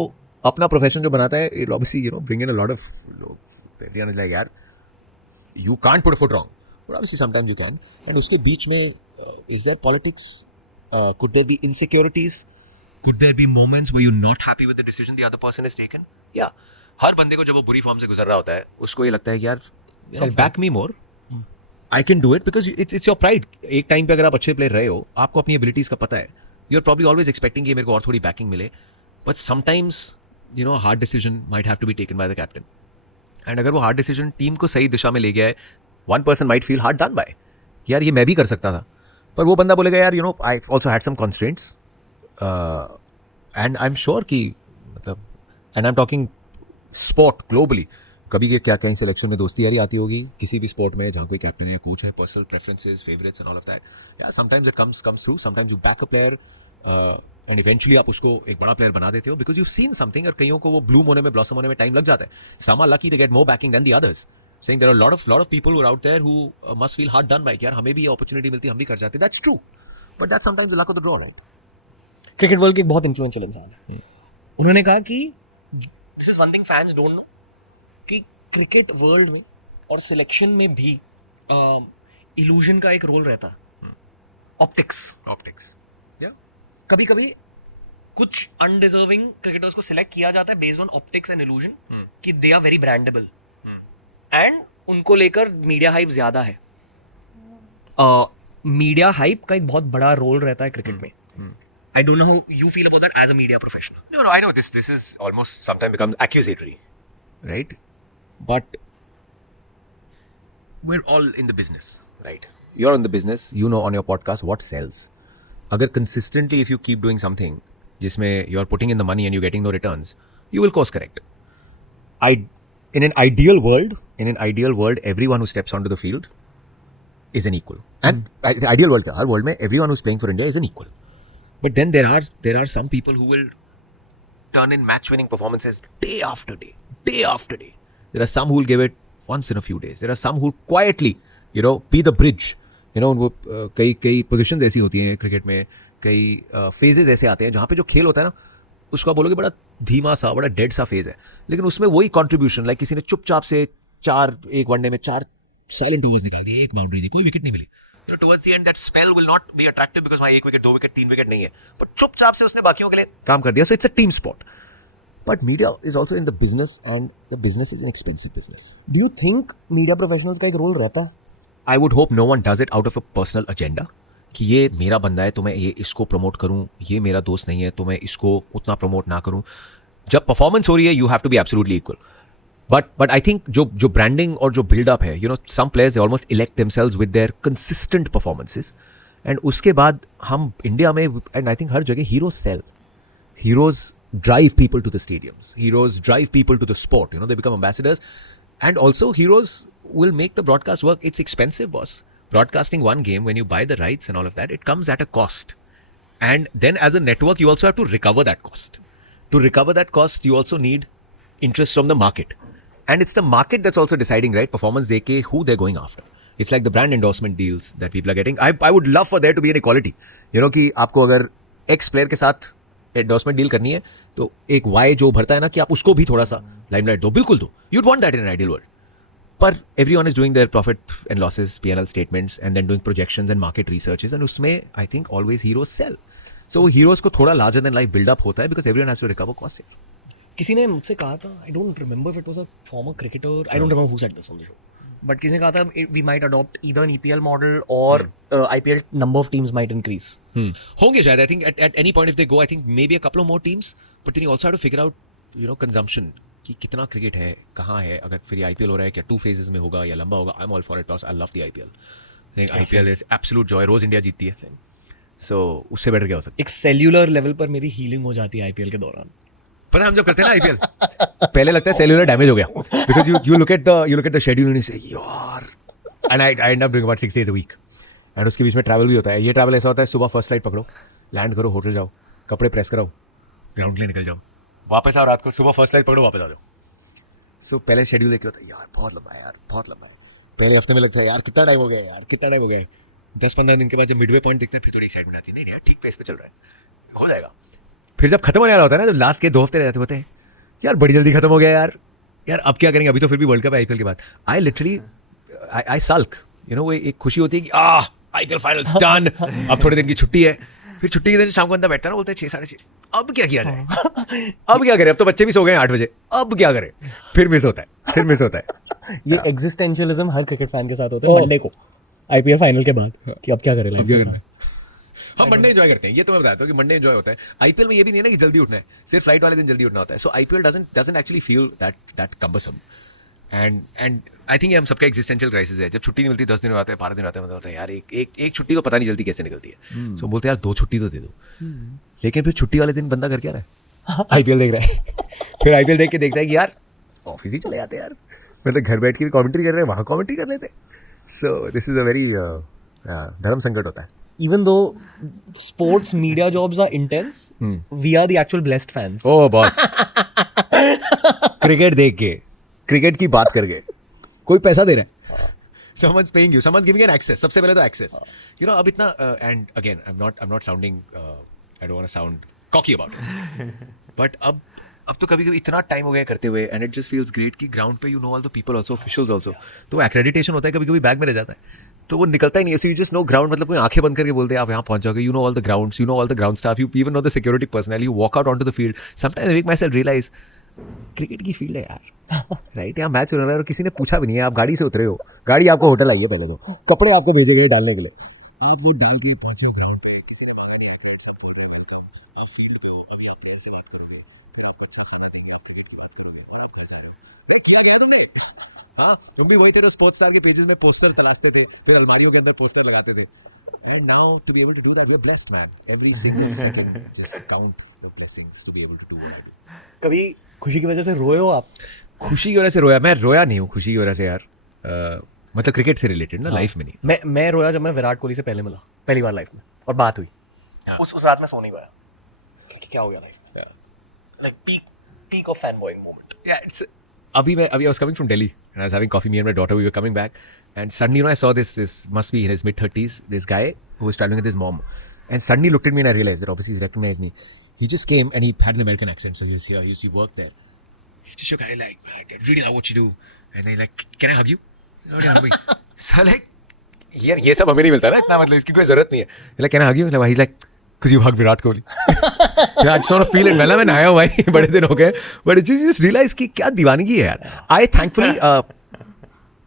अपना प्रोफेशन जो बनाता है, it obviously, you know, bring in a lot of लोग. Everyone is like, यार, you can't put a foot wrong, but obviously sometimes you can. And उसके बीच में is there politics? Could there be insecurities? Could there be moments where you're not happy with the decision the other person has taken? Yeah. हर बंदे को जब वो बुरी form से गुजर रहा होता है, उसको ये लगता है यार, back me more. I can do it because it's your pride. एक टाइम पे अगर आप अच्छे प्लेयर रहे हो, आपको अपनी एबिलिटीज का पता है, you're probably always expecting कि मेरे को और थोड़ी बैकिंग मिले. But sometimes, you know, a hard decision might have to be taken by the captain. And अगर वो हार्ड डिसीजन टीम को सही दिशा में ले गया है, one person might feel hard done by, यार ये मैं भी कर सकता था, पर वो बंदा बोलेगा यार, you know, I also had some constraints and I am sure कि मतलब, and I am talking sport globally, कभी के क्या कहीं सिलेक्शन में दोस्ती यारी आती होगी किसी भी स्पोर्ट में जहाँ कोई कैप्टन है या कोच है, personal preferences, favourites and all of that. या sometimes it comes through, sometimes you back a player and eventually आप उसको एक बड़ा प्लेयर बना देते हो बिकॉज यू सीन समथिंग. और कईयों को वो ब्लूम होने में, ब्लॉसम होने में टाइम लग जाता है. Some are lucky they get more backing than the others, saying there are lot of people who are out there who must feel hard done by, यार हमें भी ये अपॉर्चुनिटी मिलती, हम भी कर जाते. That's true, but that's sometimes the luck of the draw, right? Cricket world के एक बहुत इन्फ्लुएंशियल इंसान है. उन्होंने कहा कि this is one thing fans don't know, कि क्रिकेट वर्ल्ड में और सिलेक्शन में भी इल्यूजन का एक रोल रहता है. ऑप्टिक्स. कभी कभी कुछ अनडिजर्विंग क्रिकेटर्स को सिलेक्ट किया जाता है based on optics and illusion, कि they are very brandable, and उनको लेकर मीडिया हाइप ज्यादा है. मीडिया हाइप का एक बहुत बड़ा रोल रहता है क्रिकेट में. I don't know how you feel about that as a media professional. No, I know this is almost sometimes becomes accusatory, right? But we're all in the business, right? You're in the business, you know on your podcast what sells. अगर consistently if you keep doing something जिसमें you're putting in the money and you're getting no returns, you will course correct. In an ideal world, everyone who steps onto the field is an equal. And ideal world, her world में everyone who's playing for India is an equal. But then there are some people who will turn in match-winning performances day after day. There are some who will give it once in a few days. There are some who quietly, you know, be the bridge. You know, वो कई positions ऐसी होती हैं cricket में, कई phases ऐसे आते हैं जहाँ पे जो खेल होता है ना, उसको आप बोलोगे बड़ा धीमा सा, बड़ा डेड सा फेज है, लेकिन उसमें वही कंट्रीब्यूशन, लाइक किसी ने चुपचाप से एक वनडे में 4 साइलेंट ओवर्स निकाल दिए, 1 बाउंड्री दी, कोई विकेट नहीं मिली. You know, towards the end that spell will not be attractive because वहाँ 1 विकेट, 2 विकेट, 3 विकेट नहीं है, पर चुपचाप से उसने बाकियों के लिए काम कर दिया. So it's a team sport. But media is also in the business, and the business is an expensive business. Do you think media professionals का एक रोल रहता है? I would hope no one does it out of a personal agenda कि ये मेरा बंदा है तो मैं ये इसको प्रमोट करूं, ये मेरा दोस्त नहीं है तो मैं इसको उतना प्रमोट ना करूं. जब परफॉर्मेंस हो रही है, you have to be absolutely equal. But I think जो branding और जो build up है, you know, some players they almost elect themselves with their consistent performances. And उसके बाद हम इंडिया में, and I think हर जगह heroes sell. Heroes drive people to the stadiums. Heroes drive people to the sport. You know, they become ambassadors. And also heroes will make the broadcast work. It's expensive, boss. Broadcasting one game, when you buy the rights and all of that, it comes at a cost. And then as a network, you also have to recover that cost. To recover that cost, you also need interest from the market. And it's the market that's also deciding, right? Performance deke who they're going after. It's like the brand endorsement deals that people are getting. I would love for there to be an equality. You know कि आपको अगर X player के साथ endorsement deal करनी है, तो एक Y जो भरता है ना कि आप उसको भी थोड़ा सा limelight दो, बिल्कुल दो. You'd want that in an ideal world. पर everyone is doing their profit and losses, P&L statements, and then doing projections and market researches. And उसमें I think always heroes sell. So heroes को थोड़ा larger than life build up होता है because everyone has to recover costs. किसी ने मुझसे कहा था, I don't remember if it was a former cricketer, I don't remember who said this on the show. But किसी ने कहा था we might adopt either an EPL model or IPL number of teams might increase. होंगे शायद. I think at any point if they go, I think maybe a couple of more teams. But then you also have to figure out, you know, consumption. कि कितना cricket है, कहाँ है, अगर फिर IPL हो रहा है क्या 2 phases में होगा या लंबा होगा. I'm all for it, boss. I love the IPL. I think IPL is absolute joy. रोज इंडिया जीतती है. So उससे बेटर क्या हो सकता है? एक सेल्यूलर लेवल पर मेरी हीलिंग हो जाती है IPL के दौरान. पता है हम जब करते हैं ना IPL, पहले लगता है सेल्यूलर डैमेज हो गया. Because you look at the schedule and you say यार, and I end up doing about 6 days a week. And उसके बीच में ट्रैवल भी होता है. ये ट्रैवल ऐसा होता है, सुबह फर्स्ट फ्लाइट पकड़ो, लैंड करो, होटल जाओ, कपड़े प्रेस कराओ, ग्राउंड के लिए निकल जाओ, वापस आओ, रात को सुबह फर्स्ट फ्लाइट पकड़ो, वापस आ जाओ. सो पहले शेड्यूल देख के होता है यार बहुत लंबा है यार, बहुत लंबा है. पहले हफ्ते में लगता है यार कितना टाइम हो गया यार, कितना टाइम हो गया. 10-15 दिन के बाद जब मिडवे पॉइंट दिखते हैं फिर थोड़ी एक्साइटमेंट आती है, नहीं यार ठीक पेस पे चल रहा है, हो जाएगा. फिर जब खत्म होने वाला होता है ना, जब लास्ट के 2 हफ्ते रह जाते होते हैं, यार बड़ी जल्दी खत्म हो गया यार, यार अब क्या करेंगे, अभी तो फिर भी वर्ल्ड कप है IPL के बाद. I literally I sulk, you know, वो एक खुशी होती है कि IPL फाइनल्स डन, अब थोड़े दिन की छुट्टी है. फिर छुट्टी के दिन शाम को अंदर बैठता है ना, बोलते हैं 6-6:30, अब क्या किया जाए, अब क्या करें, अब तो बच्चे भी सो गए 8 बजे, अब क्या करें. फिर मिस होता है. ये एग्जिस्टेंशियलिज्म हर क्रिकेट फैन के साथ होता है मंडे को IPL फाइनल के बाद कि अब क्या करें, अब क्या करना है. हम मंडे एंजॉय करते हैं, ये तो मैं बताता हूँ कि मंडे एंजॉय होता है. IPL में ये भी नहीं है ना कि जल्दी उठना है, सिर्फ फ्लाइट वाले दिन जल्दी उठना होता है. सो IPL doesn't actually feel that cumbersome. And I think ये हम सबका existential crisis है. जब छुट्टी नहीं मिलती 10 दिन आते हैं, 12 दिन आते हैं, मतलब होता है यार एक छुट्टी तो पता नहीं चलती कैसे निकलती है. सो बोलते हैं यार 2 छुट्टी तो दे दो. लेकिन फिर छुट्टी वाले दिन बंदा कर क्या रहा है, IPL देख रहा है. फिर IPL देख के देखता है कि यार ऑफिस ही चले जाते हैं यार, मतलब घर बैठ के भी कमेंट्री कर रहे हैं, वहाँ कमेंट्री कर लेते. So this is a very धर्म संकट होता है. Even though sports media jobs are intense, we are the actual blessed fans. Oh boss. Cricket देख के, क्रिकेट की बात करके, कोई पैसा दे रहा है. Someone's paying you, someone's giving you an access. सबसे पहले तो access. You know, अब इतना and again, I'm not sounding, I don't want to sound cocky about it. But अब तो कभी-कभी इतना टाइम हो गया करते हुए, and it just feels great कि ग्राउंड पे you know all the people also, officials also. तो accreditation होता है, कभी-कभी बैग में रह जाता है, तो वो निकलता ही नहीं है. So you just know ground, मतलब कोई आंखें बंद करके बोलते हैं आप यहाँ पहुंच जाओगे. You know all the grounds, you know all the ground staff, you even know the security personnel. You walk out onto the field. Sometimes I make myself realize cricket की फील्ड है यार, राइट. यहाँ match हो रहा है और किसी ने पूछा भी नहीं है, आप गाड़ी से उतरे हो, गाड़ी आपको होटल आई है, पहले तो कपड़े आपको भेजे गए डालने के लिए, आप वो डाल के पहुंचे हो ग्राउंड पे. किया गया तुमने, हाँ तुम भी वही थे स्पोर्ट्स स्टार के पेजेस में पोस्टर तलाशते थे, फिर अलमारियों के अंदर पोस्टर लगाते थे. And now to be able to do that, you're blessed, man. Just count your blessings to be able to do that. कभी खुशी की वजह से रोए हो आप? खुशी की वजह से रोया? मैं रोया नहीं हूँ खुशी की वजह से यार, मतलब क्रिकेट से रिलेटेड ना, लाइफ में नहीं. मैं रोया जब मैं विराट कोहली से पहले मिला, पहली बार लाइफ में, और बात हुई. उस रात में सो नहीं पाया, क्या हो गया लाइफ में, like peak of fanboying moment. Yeah, it's I was coming from Delhi and I was having coffee. Me and my daughter, we were coming back, and suddenly, you know, I saw this must be in his mid-30s, this guy who was traveling with his mom, and suddenly looked at me and I realized that obviously he's recognized me. He just came and he had an American accent, so he was here, he worked there. He just shook, like, I really love what you do, and then like, can I hug you? How do you hug me? So like, यार ये सब हमें नहीं मिलता ना इतना, मतलब इसकी कोई जरूरत नहीं है. Like, can I hug you? Like, he's like, could you hug Virat Kohli? I just want to feel it. मैं नहाया हूँ भाई, बड़े दिन हो गए, but I just realized कि क्या दीवानगी है यार. I thankfully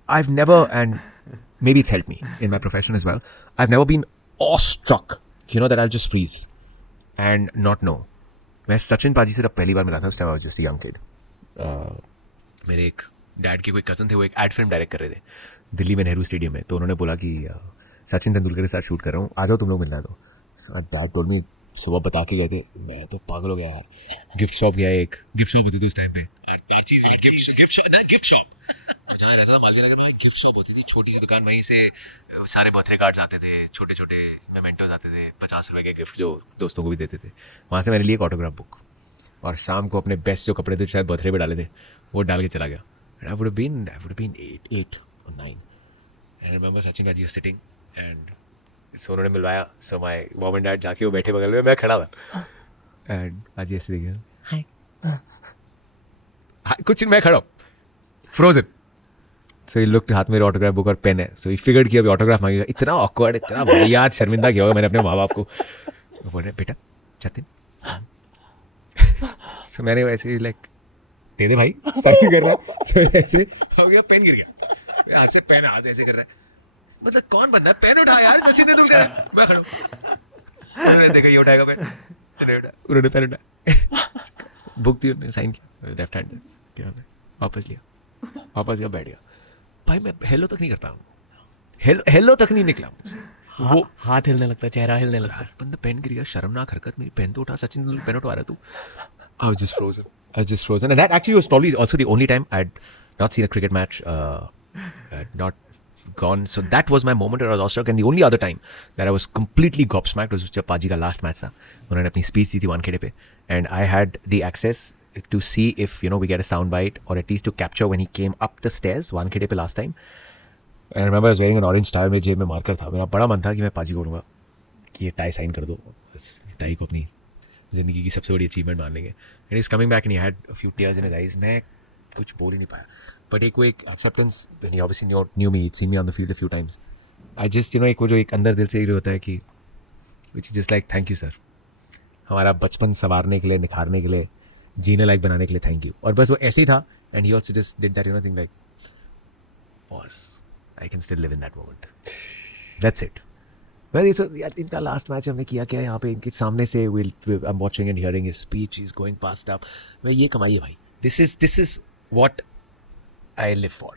I've never, and maybe it's helped me in my profession as well, I've never been awestruck, you know, that I'll just freeze and not know. मैं सचिन पाजी से जब पहली बार मिला था, उस time I was just a young kid. मेरे एक डैड के कोई कज़न थे, वो एक एड फिल्म डायरेक्ट कर रहे थे दिल्ली में नेहरू स्टेडियम में, तो उन्होंने बोला कि सचिन तेंदुलकर के साथ शूट कर रहा हूँ, आ जाओ तुम लोग मिलना। तो दैट टोल्ड मी, सुबह बता के गए थे, मैं तो पागल हो गया यार। गिफ्ट शॉप गया, एक गिफ्ट शॉप होती थी उस टाइम पे, गिफ्ट शॉप जहाँ रहता था मालवीय नगर में, गिफ्ट शॉप होती थी, छोटी सी दुकान, वहीं से सारे बर्थडे कार्ड्स आते थे, छोटे छोटे मेमेंटोज आते थे, 50 रुपए के गिफ्ट जो दोस्तों को भी देते थे। वहाँ से मैंने लिया एक ऑटोग्राफ बुक, और शाम को अपने बेस्ट जो कपड़े थे शायद बर्थडे पे डाले थे, वो डाल के चला गया। I would have been 8 or 9, and I remember Sachin Raji was sitting and so उन्होंने मिलवाया, so my mom and dad जाके वो बैठे बगल में, मैं खड़ा था and राजी ऐसे देख हाय, कुछ नहीं, मैं खड़ा हूँ फ्रोजन। सो ही लुक्ड, हाथ में ऑटोग्राफ बुक और पेन है, सो ही फिगर्ड कि अभी ऑटोग्राफ मांगेगा। इतना ऑकवर्ड, इतना बढ़िया शर्मिंदा किया होगा मैंने अपने माँ बाप को। वो बोल रहे बेटा जतिन, सो मैंने वैसे लाइक दे दे भाई, साइन कर रहा ऐसे हो गया, पेन गिर गया हाथ से, पेन हाथ ऐसे कर रहा है, मतलब कौन बंदा है, पेन उठा यार, सचिन तेंदुलकर। मैं खड़ा हूं, मैंने देखा ये उठाएगा पेन, उन्होंने पेन उठाया, बुक दी, उन्होंने साइन किया लेफ्ट हैंड, क्या वापस लिया, बैठ गया। भाई मैं हेलो तक नहीं कर पाया, हेलो तक नहीं निकला मुझसे। वो हाथ हिलने लगता है, चेहरा हिलने लगता है। बंदा पेन गिर गया, शर्मनाक हरकत, मेरी पेन तो उठा, सचिन तेंदुलकर पेन उठवा रहा तू। I was just frozen. And that actually was probably also the only time I'd not seen a cricket match, not gone. So that was my moment where I was awestruck. And the only other time that I was completely gobsmacked was जब पाजी का last match था, उन्होंने अपनी speech दी थी वानखेड़े पे, and I had the access to see if we get a sound bite or at least to capture when he came up the stairs Wankhede पे last time. And I remember I was wearing an orange tie, मेरे जेब में marker था, मेरा बड़ा मन था कि मैं पाजी को बोलूँगा कि ये टाई साइन कर दो, बस टाई को अपनी ज़िंदगी की सबसे बड़ी अचीवमेंट मान लेंगे। And is coming back and he had a few tears in his eyes. मैं कुछ बोल ही नहीं पाया, बट एक वो एक acceptance, he obviously new me, scene me on the field a few times. I just एक वो जो एक अंदर दिल से ये होता है कि which is just like thank you sir, हमारा बचपन संवारने के लिए, निखारने के लिए, जीने लायक बनाने के लिए थैंक यू। और बस वो ऐसे ही था, and he also just did that thing like boss, I can still live in that moment, that's it. Well, so यार इनका लास्ट मैच हमने किया क्या यहाँ पे इनके सामने से, I am watching and hearing his speech, he is going past up, मैं ये कमाई है भाई, this is what I live for.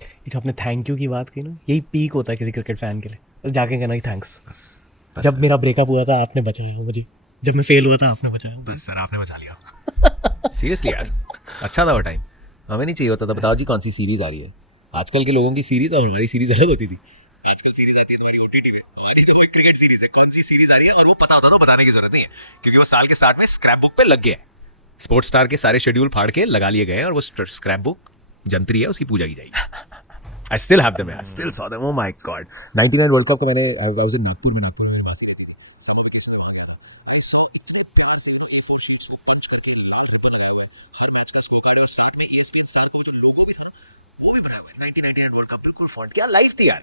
ये जो आपने थैंक यू की बात की ना, यही पीक होता है किसी क्रिकेट फैन के लिए, बस जाके कहना कि थैंक्स। जब मेरा ब्रेकअप हुआ था आपने बचाया मुझे, जब मैं फेल हुआ था आपने बचाया। बस सर आपने बचा लिया। सीरियसली यार अच्छा था वो टाइम, हमें नहीं चाहिए होता था। बताओ जी कौन सी सीरीज आ रही है आजकल के लोगों की सीरीज, और हमारी सीरीज अलग होती थी। आजकल सीरीज आती है तुम्हारी ओटीटी पे, हमारी तो कोई क्रिकेट सीरीज है, कौन सी सीरीज आ रही है अगर वो पता होता तो बताने की जरूरत नहीं है, क्योंकि वो साल के स्टार्ट में स्क्रैप बुक पे लग गया है। स्पोर्ट्स स्टार के सारे शेड्यूल फाड़ के लगा लिए गए हैं, और वो स्क्रैप बुक जंतरी है, उसकी पूजा की जाएगी। I still have them, I still saw them, oh my God. 99 world cup को मैंने, आई वाज इन नागपुर में, नागपुर में वहां से लेती थी, समर वेकेशन में वहां गया था। आई सॉ इतने प्यार से उन्होंने फोर शीट्स पे पंच करके लाल रिबन लगाया हुआ है, हर मैच का स्कोर कार्ड, और साथ में ESPN स्टार का जो लोगो भी था वो भी बना हुआ है, 1999 वर्ल्ड कप, बिल्कुल फॉन्ट। क्या लाइफ थी यार,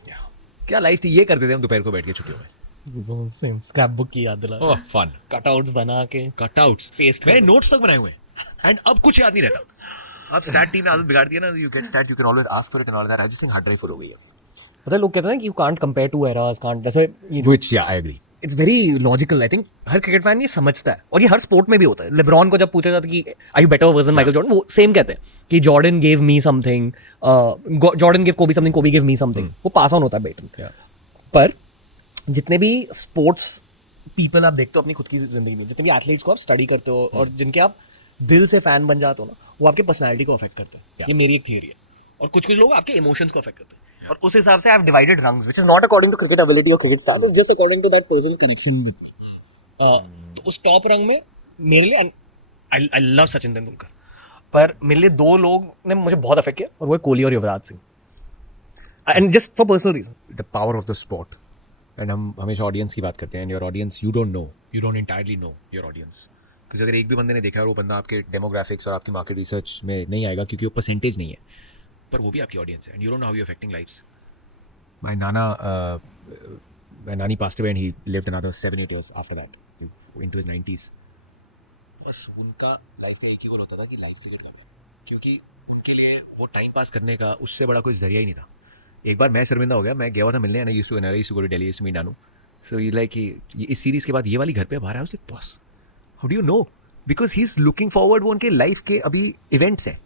क्या लाइफ थी। ये करते थे हम दोपहर को बैठ के छुट्टियों में। सेम स्क्रैप बुक की याद दिला, ओह फन, कटआउट्स बना के, कटआउट्स पेस्ट, मैंने नोट्स तक बनाए हुए हैं, एंड अब कुछ याद नहीं रहता। अब स्टैट टीम ने आदत बिगाड़ दिया ना, you get stat, you can always ask for it and all that. I just think hard drive full हो गई है। मतलब लोग कहते हैं ना कि you can't compare two eras, can't, that's why which yeah I agree, it's very logical. I think हर क्रिकेट फैन ये समझता है, और ये हर स्पोर्ट में भी होता है। लेब्रॉन को जब पूछा जाता है कि are you better version Michael Jordan, वो सेम कहते हैं कि Jordan gave me something, Jordan give Kobe something, Kobe give me something, वो पास ऑन होता है बेटन। पर जितने भी स्पोर्ट्स पीपल आप देखते हो अपनी खुद की जिंदगी में, जितने भी एथलीट्स को आप स्टडी करते हो और जिनके आप दिल से फैन बन जाते हो ना, वो आपके पर्सनैलिटी को अफेक्ट करते हैं। ये मेरी एक थियरी है। और कुछ कुछ लोग आपके इमोशंस को अफेक्ट करते हैं, और उस हिसाब से I have divided rungs, which is not according to cricket ability और cricket style, it's just according to that person's connection with. तो उस टॉप रंग में मेरे लिए, आई लव सचिन तेंदुलकर, पर मेरे लिए दो लोग ने मुझे बहुत अफेक्ट किया, और वो है कोहली और Yuvraj Singh. And just for personal reason, the power of the sport. And हम हमेशा ऑडियंस की बात करते हैं, and your audience, you don't entirely know your audience, क्योंकि अगर एक भी बंदे ने देखा है और वो बंदा आपके डेमोग्राफिक्स और आपकी मार्केट रिसर्च में नहीं आएगा, क्योंकि वो परसेंटेज नहीं है, पर वो भी आपकी ऑडियंस है, and you don't know how you affecting lives. My नानी passed away and he lived another 7-8 years after that, into his 90s. बस उनका लाइफ का एक ही गोल होता था कि लाइफ क्रिकेट करना, क्योंकि उनके लिए वो टाइम पास करने का उससे बड़ा कोई जरिया ही नहीं था। एक बार मैं शर्मिंदा हो गया, मैं गया हुआ था मिलने, and I used to go to Delhi to meet nanu. So he like इस सीरीज़ के बाद ये वाली घर पे बाहर आया, उसने boss how do you know, because he is looking forward, वो उनके लाइफ के अभी इवेंट्स हैं,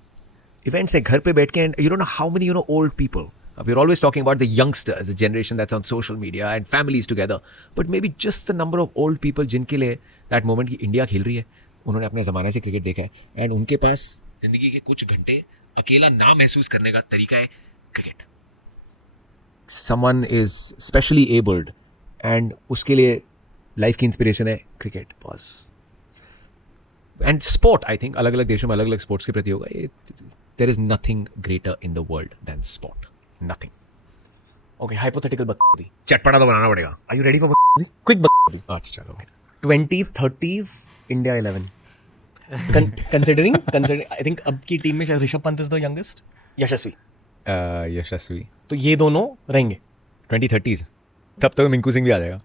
इवेंट्स है घर पे बैठ के, and you don't know how many old people. We're always talking about the youngsters, the generation that's on social media and families together. But maybe just the number of old people जिनके लिए that moment की India खेल रही है, उन्होंने अपने ज़माने से क्रिकेट देखा है, एंड उनके पास जिंदगी के कुछ घंटे अकेला ना महसूस करने का तरीका है cricket. Someone is specially abled and उसके लिए लाइफ की इंस्पिरेशन है क्रिकेट. बस. एंड स्पोर्ट, आई थिंक अलग अलग देशों में अलग अलग स्पोर्ट्स के प्रति होगा. There is nothing greater in the world than sport. Nothing. Okay, hypothetical बकवादी. चटपटा तो बनाना पड़ेगा. Are you ready for Quick बकवादी. अच्छा चलो. 2030s India 11. Considering, I think अब की टीम में शायद Rishabh Pant is the youngest. यशस्वी. यशस्वी. तो ये दोनों रहेंगे. 2030s. तब तक मिंकू सिंह भी आ जाएगा.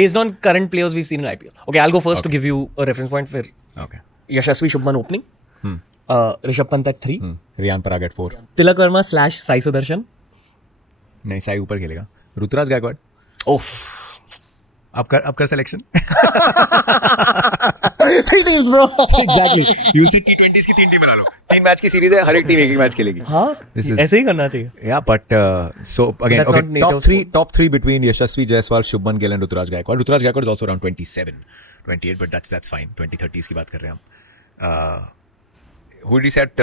Based on current players we've seen in IPL. Okay, I'll go first to give you a reference point. फिर Okay. Yashasvi Shubman opening. Rishabh Pant at 3. Riyan Parag at 4. Tilak Varma / Sai Sudarshan. नहीं, साई ऊपर खेलेगा. ऋतुराज गायकवाड़. ओफ. अब कर selection. 3 teams bro. Exactly. You see T20s की 3 टीम बना लो. 3 match की series है, हर एक टीम एक मैच खेलेगी. हाँ, ऐसे ही करना चाहिए. Yeah, but so again, That's okay, not nature of top three between Yashasvi Jaiswal, Shubman Gill and Ruturaj Gaikwad. Ruturaj Gaikwad is also around 27, 28, but that's fine. 2030s की बात कर रहे हैं हम. Who did he say at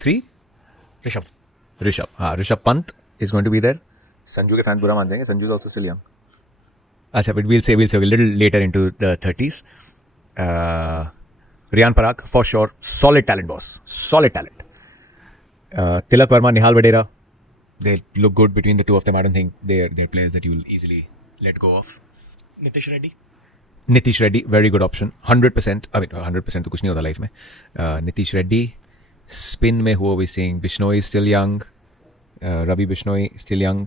3? Rishabh. हाँ, Rishabh Pant is going to be there. Sanju के fan बुरा मान जाएंगे. Sanju is also still young. अच्छा, but we'll say a little later into the 30s. Riyan Parag, for sure, solid talent boss. Solid talent. Tilak Verma, Nihal Vadera, they look good between the two of them. I don't think they're players that you'll easily let go of. Nitish Reddy, very good option. 100%. I mean, 100% तो कुछ नहीं होता life में. Nitish Reddy. Spin में who are we seeing? Bishnoi is still young. Ravi Bishnoi still young.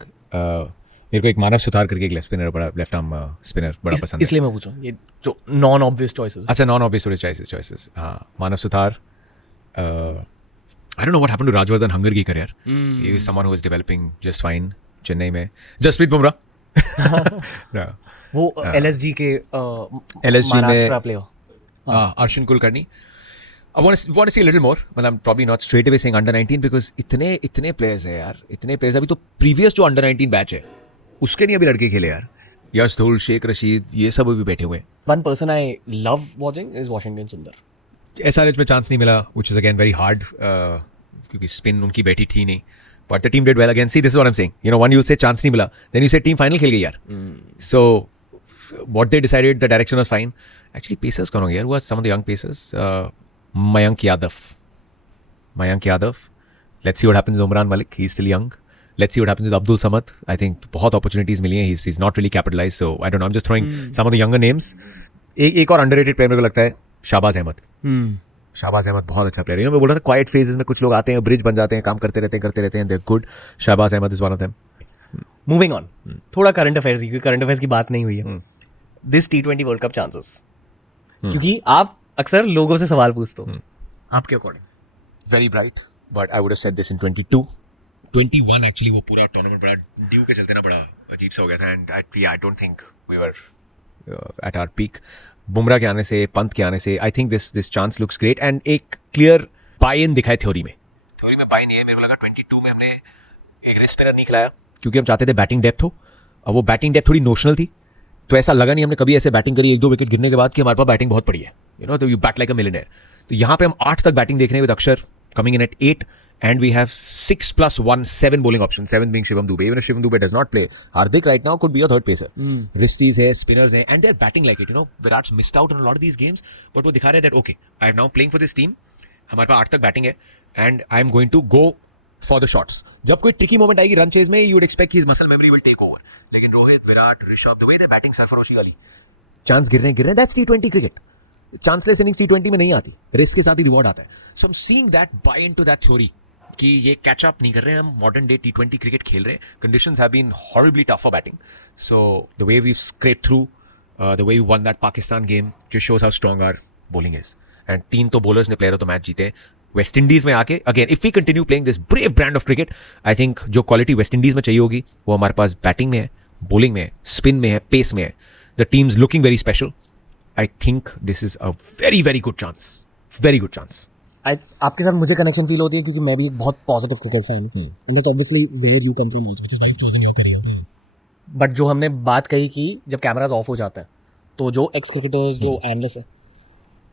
मेरे को एक मानव सुतार करके एक लेफ्ट स्पिनर बड़ा लेफ्ट आर्म स्पिनर बड़ा पसंद है. इसलिए मैं पूछूं, ये जो नॉन ऑब्वियस चॉइसेस. अच्छा, नॉन ऑब्वियस चॉइसेस. हाँ, मानव Sutar. I don't know what happened to Rajvardhan Hungar की career. He is someone who is developing just fine. Chennai में जसप्रीत बुमराह. वो LSG के Maharashtra player. Arjun Kulkarni. I want to see a little more, but I'm probably not straight away saying under 19 because इतने players है यार. इतने players अभी तो previous जो under 19 बैच है उसके नहीं अभी लड़के खेले यार. यश धूल, शेख रशीद, ये सब अभी बैठे हुए हैं. One person I love watching is Washington Sundar. SRH में चांस नहीं मिला, which is again very hard क्योंकि स्पिन उनकी बैठी थी नहीं. But the team did well again. See, this is what I'm saying. You know, one you'll say chance नहीं मिला, then you say team final खेल गई यार. So what they decided, the direction was fine. Actually, pacers कौन हो गया? Who are some of the young pacers? Mayank Yadav. Let's see what happens with Umran Malik. He's still young. Let's see what happens with Abdul Samad. I think बहुत opportunities मिली हैं. He's not really capitalized. So I don't know. I'm just throwing some of the younger names. एक और underrated player मेरे को लगता है शाहबाज अहमद. शाहबाज अहमद बहुत अच्छा प्लेयर है. मैं बोल रहा था क्वाइट फेजेस में कुछ लोग आते हैं, ब्रिज बन जाते हैं, काम करते रहते हैं. They're good. Shahbaz Ahmed is one of them. Moving on. थोड़ा करंट अफेयर्स की, क्योंकि करंट अफेयर्स की बात नहीं हुई है. This T20 world cup chances. क्योंकि आप अक्सर लोगों से सवाल पूछते हो. आपके according Very bright, but I would have said this in 22. 21 actually वो पूरा टूर्नामेंट बड़ा ड्यू के चलते ना बड़ा अजीब सा हो गया था. And I don't think we were at our peak. Bumrah के आने से, पंत के आने से, I think this chance looks great. and एक clear buy-in दिखाए थ्योरी में buy नहीं है. मेरे को लगा 22 में हमने एक रेस्ट स्पिनर नहीं खिलाया क्योंकि हम चाहते थे बैटिंग डेप्थ हो. अब वो बैटिंग डेप्थ थोड़ी नोशनल थी, तो ऐसा लगा नहीं हमने कभी ऐसे बैटिंग करी 1-2 विकेट गिरने के बाद कि हमारे पास बैटिंग बहुत पड़ी है. यू नो, तो you bat like a millionaire. तो यहाँ पे हम 8 तक बैटिंग देख रहे हैं विद अक्षर coming in at 8, and we have 6 + 1 7 bowling options. 7 being Shivam Dube. Even if Shivam Dube does not play, Hardik right now could be a third pacer. Risties hai, spinners hai, and they're batting like it. You know, Virat's missed out on a lot of these games, but वो दिखा रहे हैं that okay, I am now playing for this team. हमारे पास 8 तक batting है, and I am going to go for the shots. जब कोई tricky moment आएगी run chase में, you would expect his muscle memory will take over. लेकिन Rohit, Virat, Rishabh, the way they're batting सरफरोशी वाली, chance गिर रहे हैं, that's T20 cricket. चांसलेस innings T20 में नहीं आती, रिस्क के साथ ही रिवॉर्ड आता है. So I am seeing that buy into that theory कि ये कैच अप नहीं कर रहे हैं, हम मॉडर्न डे T20 क्रिकेट खेल रहे हैं. Conditions have been horribly tough for batting. So the way we scrap through, the way we won that Pakistan game just shows how strong our bowling is. And 3 तो bowlers ने player तो match जीते. Waste Indies में आके again if we continue playing this brave brand of cricket, I think जो quality West Indies में चाहिए होगी वो हमारे पास बैटिंग में है, बॉलिंग में है, स्पिन में है, पेस में है. The teams looking very special. I think this is a very, very good chance. Very good chance. आपके साथ मुझे कनेक्शन फील होती है क्योंकि मैं भी एक बहुत पॉजिटिव क्रिकेट फैन हूँ, obviously where you come from. But जो हमने बात कही कि जब कैमराज ऑफ हो जाते हैं तो जो एक्स क्रिकेटर्स जो एनालिस्ट है,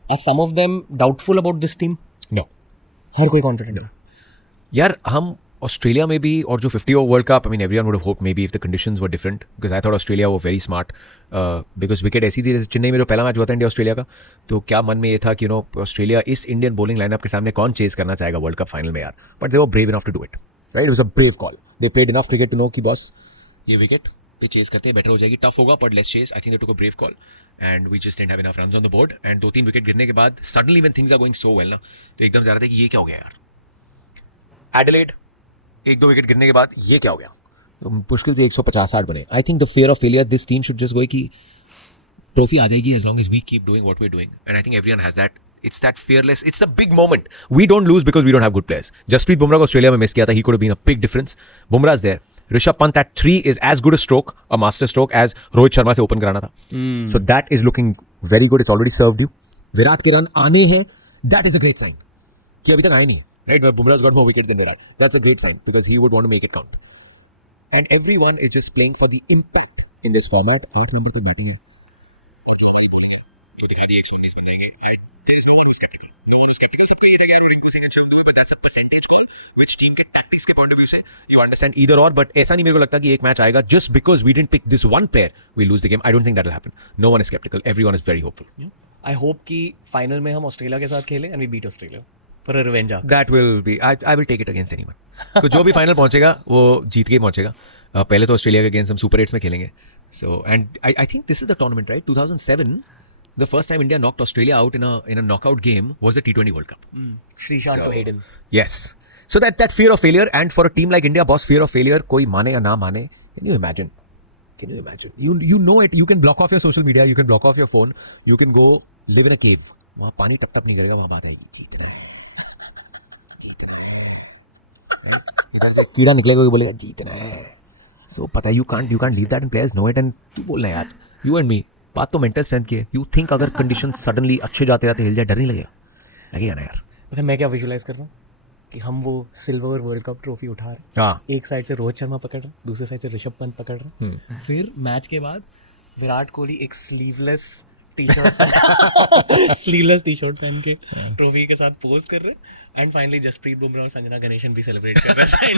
are some of them doubtful about this team? No, हर कोई कॉन्फिडेंट है यार हम ऑस्ट्रेलिया में भी और जो 50 over world cup, I mean everyone would have hoped may be if the conditions were different, because I thought Australia वो वेरी स्मार्ट, बिकॉज विकेट ऐसी थी जैसे चेन्नई में जो पहला मैच हुआ था इंडिया ऑस्ट्रेलिया का, तो क्या मन में ये था कि ऑस्ट्रेलिया इस इंडियन बॉलिंग लाइनअप के सामने कौन चेस करना चाहेगा वर्ल्ड कप फाइनल में यार, but they were brave enough to do it, right, it was a brave call, they played enough cricket to know कि बॉस ये विकेट पे चेस करते हैं बेटर हो जाएगी, टफ होगा but let's chase, I think they took a brave call and we just didn't have enough runs on the board, and 2-3 wicket गिरने के बाद suddenly when things are going so well ना, तो एकदम जा रहा था कि ये क्या हो गया यार, एडिलेड 1-2 विकेट गिरने के बाद ये क्या हो गया, मुश्किल से 150-60 बने। I think the fear of failure this team should just go कि ट्रॉफी आ जाएगी as long as we keep doing what we are doing, and I think everyone has that, it's that fearless, it's the big moment, we don't lose because we don't have good players. Jasprit Bumrah को Australia में miss किया था, he could have been a big difference, Bumrah is there, Rishabh Pant at 3 is as good a stroke, a master stroke as Rohit Sharma से open कराना था, so that is looking very good, it's already served you. Virat के run आने हैं, that is a great sign कि अभी तक आए नहीं, right, Bumrah got more wicket than Virat, that's a great sign because he would want to make it count, and everyone is just playing for the impact in this format. 8 number पे batting है, ये दिखाई दी 119 बन जाएंगे, there is no one sceptical, no one sceptical, सबको ये देगा रिंकू सिंह अच्छा do it, but that's a percentage call which team के tactics के point of view से You understand either or, but ऐसा नहीं मेरे को लगता कि एक मैच आएगा just because we didn't pick this one player we lose the game. I don't think that will happen. No one is skeptical, everyone is very hopeful. I hope कि final में हम ऑस्ट्रेलिया के साथ खेलें and we beat Australia for a revenge arc. That will be, I will take it against anyone. तो जो भी final पहुंचेगा वो जीत के ही पहुंचेगा, पहले तो ऑस्ट्रेलिया के अगेंस्ट हम सुपर 8s में खेलेंगे, so and I think this is the tournament, right, 2007 the first time India knocked Australia out in a knockout game was the T20 World Cup. Sreesanth So, to Hayden. yes, so that fear of failure, and for a team like India, boss, fear of failure, कोई माने या ना माने, can you imagine? you know it, you can block off your social media, you can block off your phone, you can go live in a cave, वहाँ पानी टप टप नहीं करेगा, वहाँ बात आएगी जीत रहे हैं, इधर से कीड़ा निकलेगा वो बोलेगा जीत रहे हैं, So पता है, you can't leave that and players know it, and तू बोलना यार, you and me, बात तो मेंटल स्ट्रेंथ की है, you think अगर कंडीशन सडनली अच्छे जाते जाते हिल जाए, डर नहीं लगेगा ना यार। पता है मैं क्या विजुलाइज कर रहा हूँ कि हम वो सिल्वर वर्ल्ड कप ट्रॉफी उठा रहे हैं, हाँ, एक साइड से रोहित शर्मा पकड़ रहा है, दूसरे साइड से ऋषभ पंत पकड़ रहा है, फिर मैच के बाद विराट कोहली एक स्लीवलेस टी शर्ट पहन के ट्रॉफी के साथ पोज कर रहे हैं, एंड फाइनली जसप्रीत बुमराह और संजना गणेशन भी सेलिब्रेट कर रहे हैं,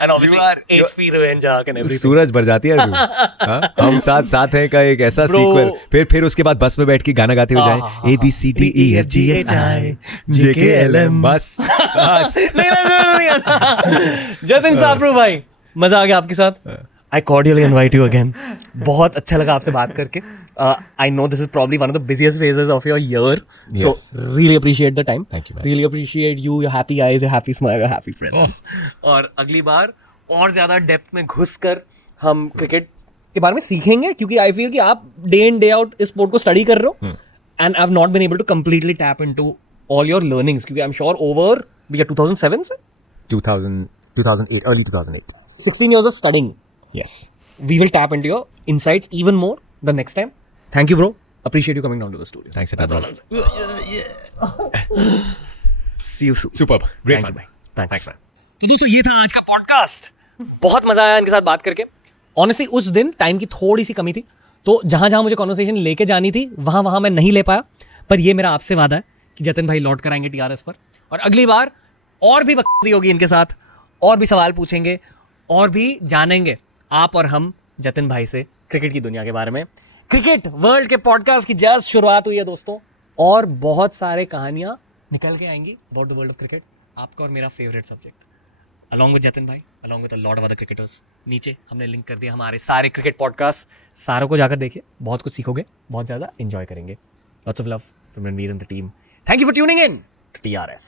and obviously HP revenge arc and everything. सूरज भर जाती है तू, हाँ? हम साथ हैं का एक ऐसा सीक्वल, फिर उसके बाद बस में बैठ के गाना गाते हुए जाए ABCDEFGHI JKLM, बस नहीं जतिन सापरू भाई, मजा आ गया आपके साथ, आई कॉर्डियली इनवाइट यू अगेन, बहुत अच्छा लगा आपसे बात करके, I know this is probably one of the busiest phases of your year, so really appreciate the time, Thank you, man. Really appreciate you, your happy eyes, your happy smile, your happy friends, और अगली बार और ज्यादा depth में घुस कर हम cricket के बारे में सीखेंगे, क्योंकि आई फील कि आप डे इन डे आउट इस स्पोर्ट को स्टडी कर रहे हो, and I have not been able to completely tap into all your learnings, क्योंकि आई एम श्योर ओवर 2007 से 2008, early 2008. 16 years of studying. Yes. We will tap into your insights even more the next time. Thank you, bro. Appreciate you coming down to the studio. Thanks, That's all Adnan. I'll say. See you soon. Superb. Great Thank fun. you, bye. Thanks, man. तो दोस्तों ये था आज का podcast, बहुत मजा आया इनके साथ बात करके। ऑनेस्टली उस दिन टाइम की थोड़ी सी कमी थी, तो जहां जहां मुझे कॉन्वर्सेशन लेके जानी थी वहां मैं नहीं ले पाया, पर ये मेरा आपसे वादा है कि जतिन भाई लौट कर आएंगे TRS पर, और अगली बार और भी बकवास होगी इनके साथ, और भी सवाल पूछेंगे, और भी जानेंगे आप और हम जतिन भाई से क्रिकेट की दुनिया के बारे में। क्रिकेट वर्ल्ड के पॉडकास्ट की जस्ट शुरुआत हुई है दोस्तों, और बहुत सारे कहानियां निकल के आएंगी about the world of cricket, आपका और मेरा favourite subject, along with Jatin भाई, along with a lot of other cricketers. नीचे हमने लिंक कर दिया हमारे सारे क्रिकेट पॉडकास्ट, सारों को जाकर देखिए, बहुत कुछ सीखोगे, बहुत ज़्यादा एंजॉय करेंगे। Lots of love from Ranveer and the team. Thank you for tuning in to TRS।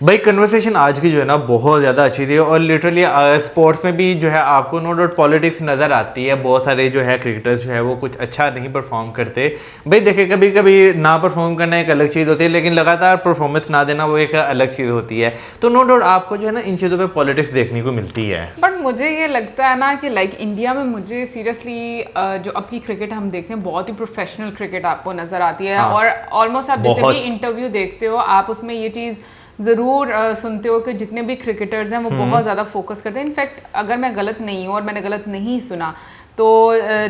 भाई कन्वर्सेशन आज की जो है ना बहुत ज़्यादा अच्छी थी और लिटरली स्पोर्ट्स में भी जो है आपको नो डाउट पॉलिटिक्स नज़र आती है। बहुत सारे जो है क्रिकेटर्स जो है वो कुछ अच्छा नहीं परफॉर्म करते। भाई देखिए कभी कभी ना परफॉर्म करना एक अलग चीज़ होती है, लेकिन लगातार परफॉर्मेंस ना देना वो एक अलग चीज़ होती है। तो नो डाउट आपको जो है ना इन चीज़ों पर पॉलिटिक्स देखने को मिलती है। बट मुझे ये लगता है ना कि लाइक इंडिया में मुझे सीरियसली जो अब की क्रिकेट हम देखते हैं बहुत ही प्रोफेशनल क्रिकेट आपको नज़र आती है। हाँ, और ऑलमोस्ट आप जितने बहुत। भी इंटरव्यू देखते हो आप उसमें ये चीज़ ज़रूर सुनते हो कि जितने भी क्रिकेटर्स हैं वो बहुत ज़्यादा फोकस करते हैं। इनफैक्ट अगर मैं गलत नहीं हूँ और मैंने गलत नहीं सुना तो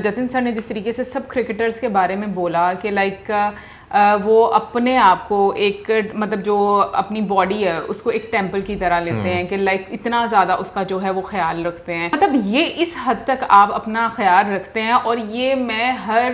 जतिन सर ने जिस तरीके से सब क्रिकेटर्स के बारे में बोला कि लाइक वो अपने आप को एक मतलब जो अपनी बॉडी है उसको एक टेम्पल की तरह लेते हैं कि लाइक इतना ज़्यादा उसका जो है वो ख्याल रखते हैं। मतलब ये इस हद तक आप अपना ख्याल रखते हैं और ये मैं हर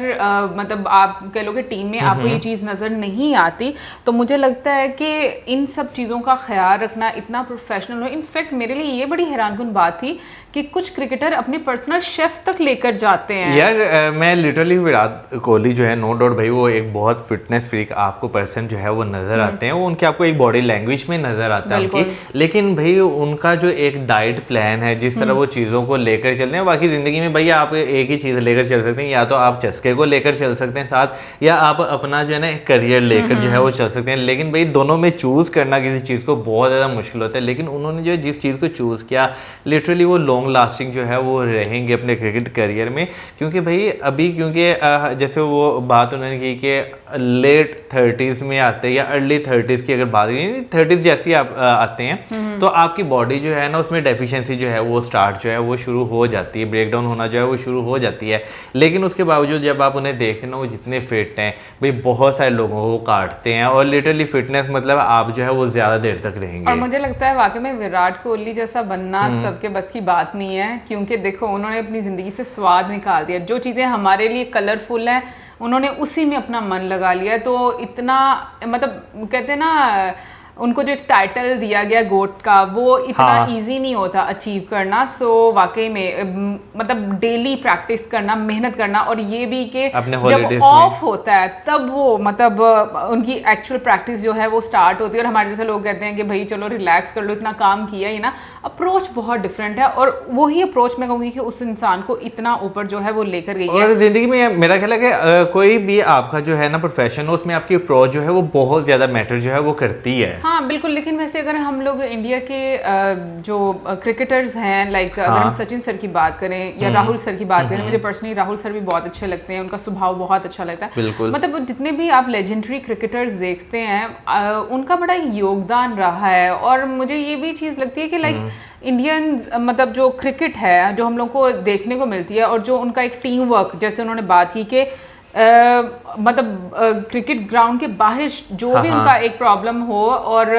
मतलब आप कह लो कि टीम में आपको ये चीज़ नज़र नहीं आती। तो मुझे लगता है कि इन सब चीज़ों का ख्याल रखना इतना प्रोफेशनल हो। इनफैक्ट मेरे लिए ये बड़ी हैरानकुन बात थी कि कुछ क्रिकेटर अपने पर्सनल शेफ तक लेकर जाते हैं। यार मैं लिटरली विराट कोहली जो है नो डाउट भाई वो एक बहुत फिटनेस फ्रीक आपको पर्सन जो है वो नजर आते हैं। वो उनके आपको एक बॉडी लैंग्वेज में नजर आता है उनकी, लेकिन भाई उनका जो एक डाइट प्लान है जिस तरह वो चीज़ों को लेकर चलते हैं, बाकी ज़िंदगी में भैया आप एक ही चीज़ लेकर चल सकते हैं, या तो आप चस्के को लेकर चल सकते हैं साथ, या आप अपना जो है ना करियर लेकर जो है वो चल सकते हैं। लेकिन भाई दोनों में चूज़ करना किसी चीज़ को बहुत ज़्यादा मुश्किल होता है। लेकिन उन्होंने जो जिस चीज़ को चूज़ किया लिटरली वो लॉन्ग लास्टिंग जो है वो रहेंगे अपने क्रिकेट करियर में। क्योंकि भाई अभी क्योंकि जैसे वो बात उन्होंने की कि लेट 30s में आते हैं या अर्ली 30s की अगर बात करें 30s जैसे ही आप आते हैं तो आपकी बॉडी जो है ना उसमें डेफिशिएंसी जो है वो स्टार्ट जो है वो शुरू हो जाती है, ब्रेकडाउन होना जो है वो शुरू हो जाती है। लेकिन उसके बावजूद जब आप उन्हें देखते हैं ना वो जितने फिट हैं भाई बहुत सारे लोगों को काटते हैं और लिटरली फिटनेस मतलब आप जो है वो ज़्यादा देर तक रहेंगे। और मुझे लगता है वाकई में विराट कोहली जैसा बनना सबके बस की बात नहीं है, क्योंकि देखो उन्होंने अपनी ज़िंदगी से स्वाद निकाल दिया। जो चीज़ें हमारे लिए कलरफुल हैं उन्होंने उसी में अपना मन लगा लिया। तो इतना मतलब कहते हैं ना उनको जो एक टाइटल दिया गया गोट का वो इतना इजी नहीं होता अचीव करना। सो वाकई में मतलब डेली प्रैक्टिस करना, मेहनत करना, और ये भी कि जब ऑफ होता है तब वो मतलब उनकी एक्चुअल प्रैक्टिस जो है वो स्टार्ट होती है। और हमारे जैसे लोग कहते हैं कि भाई चलो रिलैक्स कर लो, इतना काम किया ही ना। अप्रोच बहुत डिफरेंट है और वही अप्रोच मैं कहूँगी कि उस इंसान को इतना ऊपर जो है वो लेकर गई है। और जिंदगी में मेरा ख्याल है कि कोई भी आपका जो है ना प्रोफेशन हो उसमें आपकी अप्रोच जो है वो बहुत ज़्यादा मैटर जो है वो करती है। हाँ बिल्कुल। लेकिन वैसे अगर हम लोग इंडिया के जो क्रिकेटर्स हैं लाइक अगर हम सचिन सर की बात करें या राहुल सर की बात करें, मुझे पर्सनली राहुल सर भी बहुत अच्छे लगते हैं, उनका स्वभाव बहुत अच्छा लगता है। मतलब जितने भी आप लेजेंडरी क्रिकेटर्स देखते हैं उनका बड़ा योगदान रहा है। और मुझे ये भी चीज़ लगती है कि लाइक इंडियन मतलब जो क्रिकेट है जो हम लोग को देखने को मिलती है और जो उनका एक टीम वर्क, जैसे उन्होंने बात की कि मतलब क्रिकेट ग्राउंड के बाहर जो भी उनका एक प्रॉब्लम हो और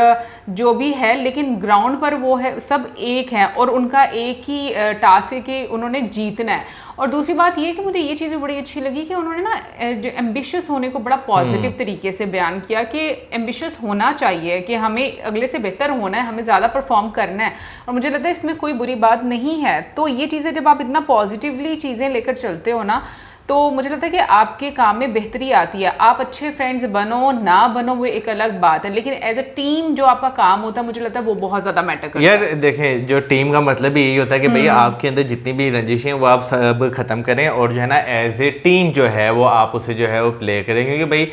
जो भी है, लेकिन ग्राउंड पर वो है सब एक हैं और उनका एक ही टास्क है कि उन्होंने जीतना है। और दूसरी बात ये कि मुझे ये चीज़ें बड़ी अच्छी लगी कि उन्होंने ना जो एम्बिशियस होने को बड़ा पॉजिटिव तरीके से बयान किया कि एम्बिशियस होना चाहिए, कि हमें अगले से बेहतर होना है, हमें ज़्यादा परफॉर्म करना है। और मुझे लगता है इसमें कोई बुरी बात नहीं है। तो ये चीज़ें जब आप इतना पॉजिटिवली चीज़ें लेकर चलते हो ना तो मुझे लगता है कि आपके काम में बेहतरी आती है। आप अच्छे फ्रेंड्स बनो ना बनो वो एक अलग बात है, लेकिन एज अ टीम जो आपका काम होता है मुझे लगता है वो बहुत ज़्यादा मैटर करता है। यार देखें जो टीम का मतलब भी यही होता है कि भाई आपके अंदर जितनी भी रंजिशें वो आप सब ख़त्म करें और जो है ना एज ए टीम जो है वो आप उसे जो है वो प्ले करें। क्योंकि भाई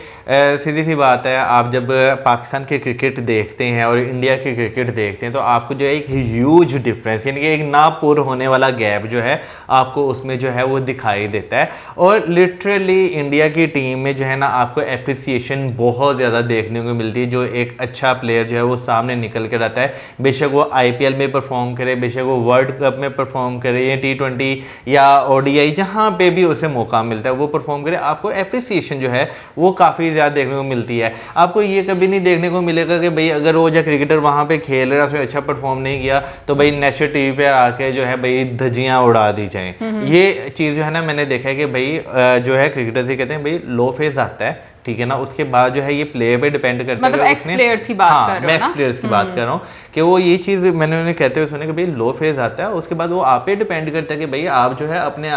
सीधी सी बात है, आप जब पाकिस्तान के क्रिकेट देखते हैं और इंडिया के क्रिकेट देखते हैं तो आपको जो है एक ह्यूज डिफरेंस यानी कि एक ना पूर्ण होने वाला गैप जो है आपको उसमें जो है वो दिखाई देता है। और लिटरली इंडिया की टीम में जो है ना आपको एप्रिसिएशन बहुत ज़्यादा देखने को मिलती है। जो एक अच्छा प्लेयर जो है वो सामने निकल कर आता है, बेशक वो IPL में परफॉर्म करे, बेशक वो वर्ल्ड कप में परफॉर्म करे या T20 या ODI जहाँ पे भी उसे मौका मिलता है वो परफॉर्म करे, आपको एप्रिसिएशन जो है वो काफ़ी ज़्यादा देखने को मिलती है। आपको ये कभी नहीं देखने को मिलेगा कि भाई अगर वो जो क्रिकेटर वहाँ पर खेल रहा है उसमें अच्छा परफॉर्म नहीं किया तो भाई नेशनल TV पर आके जो है भाई धज्जियाँ उड़ा दी जाएँ। ये चीज़ जो है ना मैंने देखा है कि भाई जो है क्रिकेटर्स ही कहते हैं भाई लो फेज आता है ठीक है ना, उसके बाद जो है ये प्लेयर पे डिपेंड करता है। मतलब एक्स प्लेयर्स की बात कर रहे हो मैं ना? एक्स प्लेयर्स की बात कर रहा हूँ कि वो ये चीज़ मैंने उन्हें कहते हुए सुने कि भाई लो फेज आता है, उसके बाद वो आप पे डिपेंड करता है कि भाई आप जो है अपने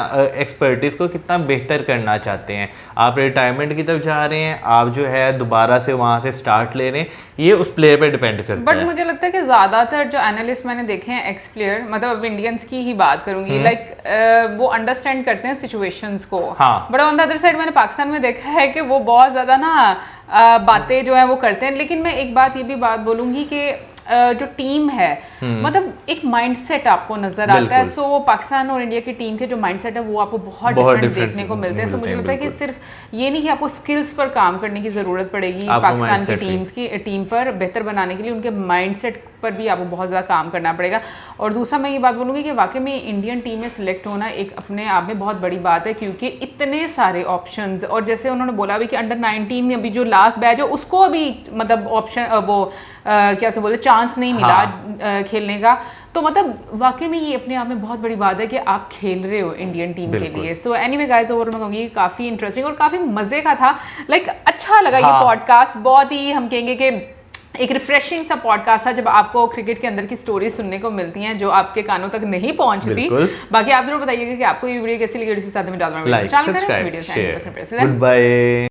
एक्सपर्टीज को कितना बेहतर करना चाहते हैं, आप रिटायरमेंट की तरफ जा रहे हैं, आप जो है दोबारा से वहाँ से स्टार्ट ले रहे हैं, ये उस प्लेयर पे डिपेंड करता बट है। मुझे लगता है कि ज्यादातर जो एनालिस्ट मैंने देखे हैं एक्स प्लेयर, मतलब अब इंडियंस की ही बात करूंगी, लाइक वो अंडरस्टैंड करते हैं सिचुएशंस को। हाँ। But on the other side मैंने पाकिस्तान में देखा है कि वो बहुत ज्यादा ना बातें जो है वो करते हैं। लेकिन मैं एक बात ये भी बात बोलूंगी कि जो टीम है, मतलब एक माइंडसेट आपको नजर आता है। सो पाकिस्तान और इंडिया की टीम के जो माइंडसेट है वो आपको बहुत डिफरेंट देखने को मिलते हैं। सो मुझे लगता है कि सिर्फ ये नहीं कि आपको स्किल्स पर काम करने की जरूरत पड़ेगी पाकिस्तान की टीम पर बेहतर बनाने के लिए, उनके माइंडसेट पर भी आपको बहुत ज़्यादा काम करना पड़ेगा। और दूसरा मैं ये बात बोलूँगी कि वाकई में इंडियन टीम में सिलेक्ट होना एक अपने आप में बहुत बड़ी बात है, क्योंकि इतने सारे ऑप्शंस, और जैसे उन्होंने बोला भी कि अंडर 19 में अभी जो लास्ट बैच है उसको अभी मतलब ऑप्शन वो क्या से बोलते चांस नहीं मिला खेलने का। तो मतलब वाकई में ये अपने आप में बहुत बड़ी बात है कि आप खेल रहे हो इंडियन टीम के लिए। सो एनीवे गाइस, ओवरऑल मैं कहूँगी काफ़ी इंटरेस्टिंग और काफ़ी मज़े का था। लाइक अच्छा लगा ये पॉडकास्ट, बहुत ही हम कहेंगे कि एक रिफ्रेशिंग सा पॉडकास्ट था जब आपको क्रिकेट के अंदर की स्टोरी सुनने को मिलती हैं जो आपके कानों तक नहीं पहुंचती। बाकी आप जरूर बताइएगा कि आपको ये वीडियो कैसी लगी, और इसी साथ में डालना video like, subscribe, share, good bye.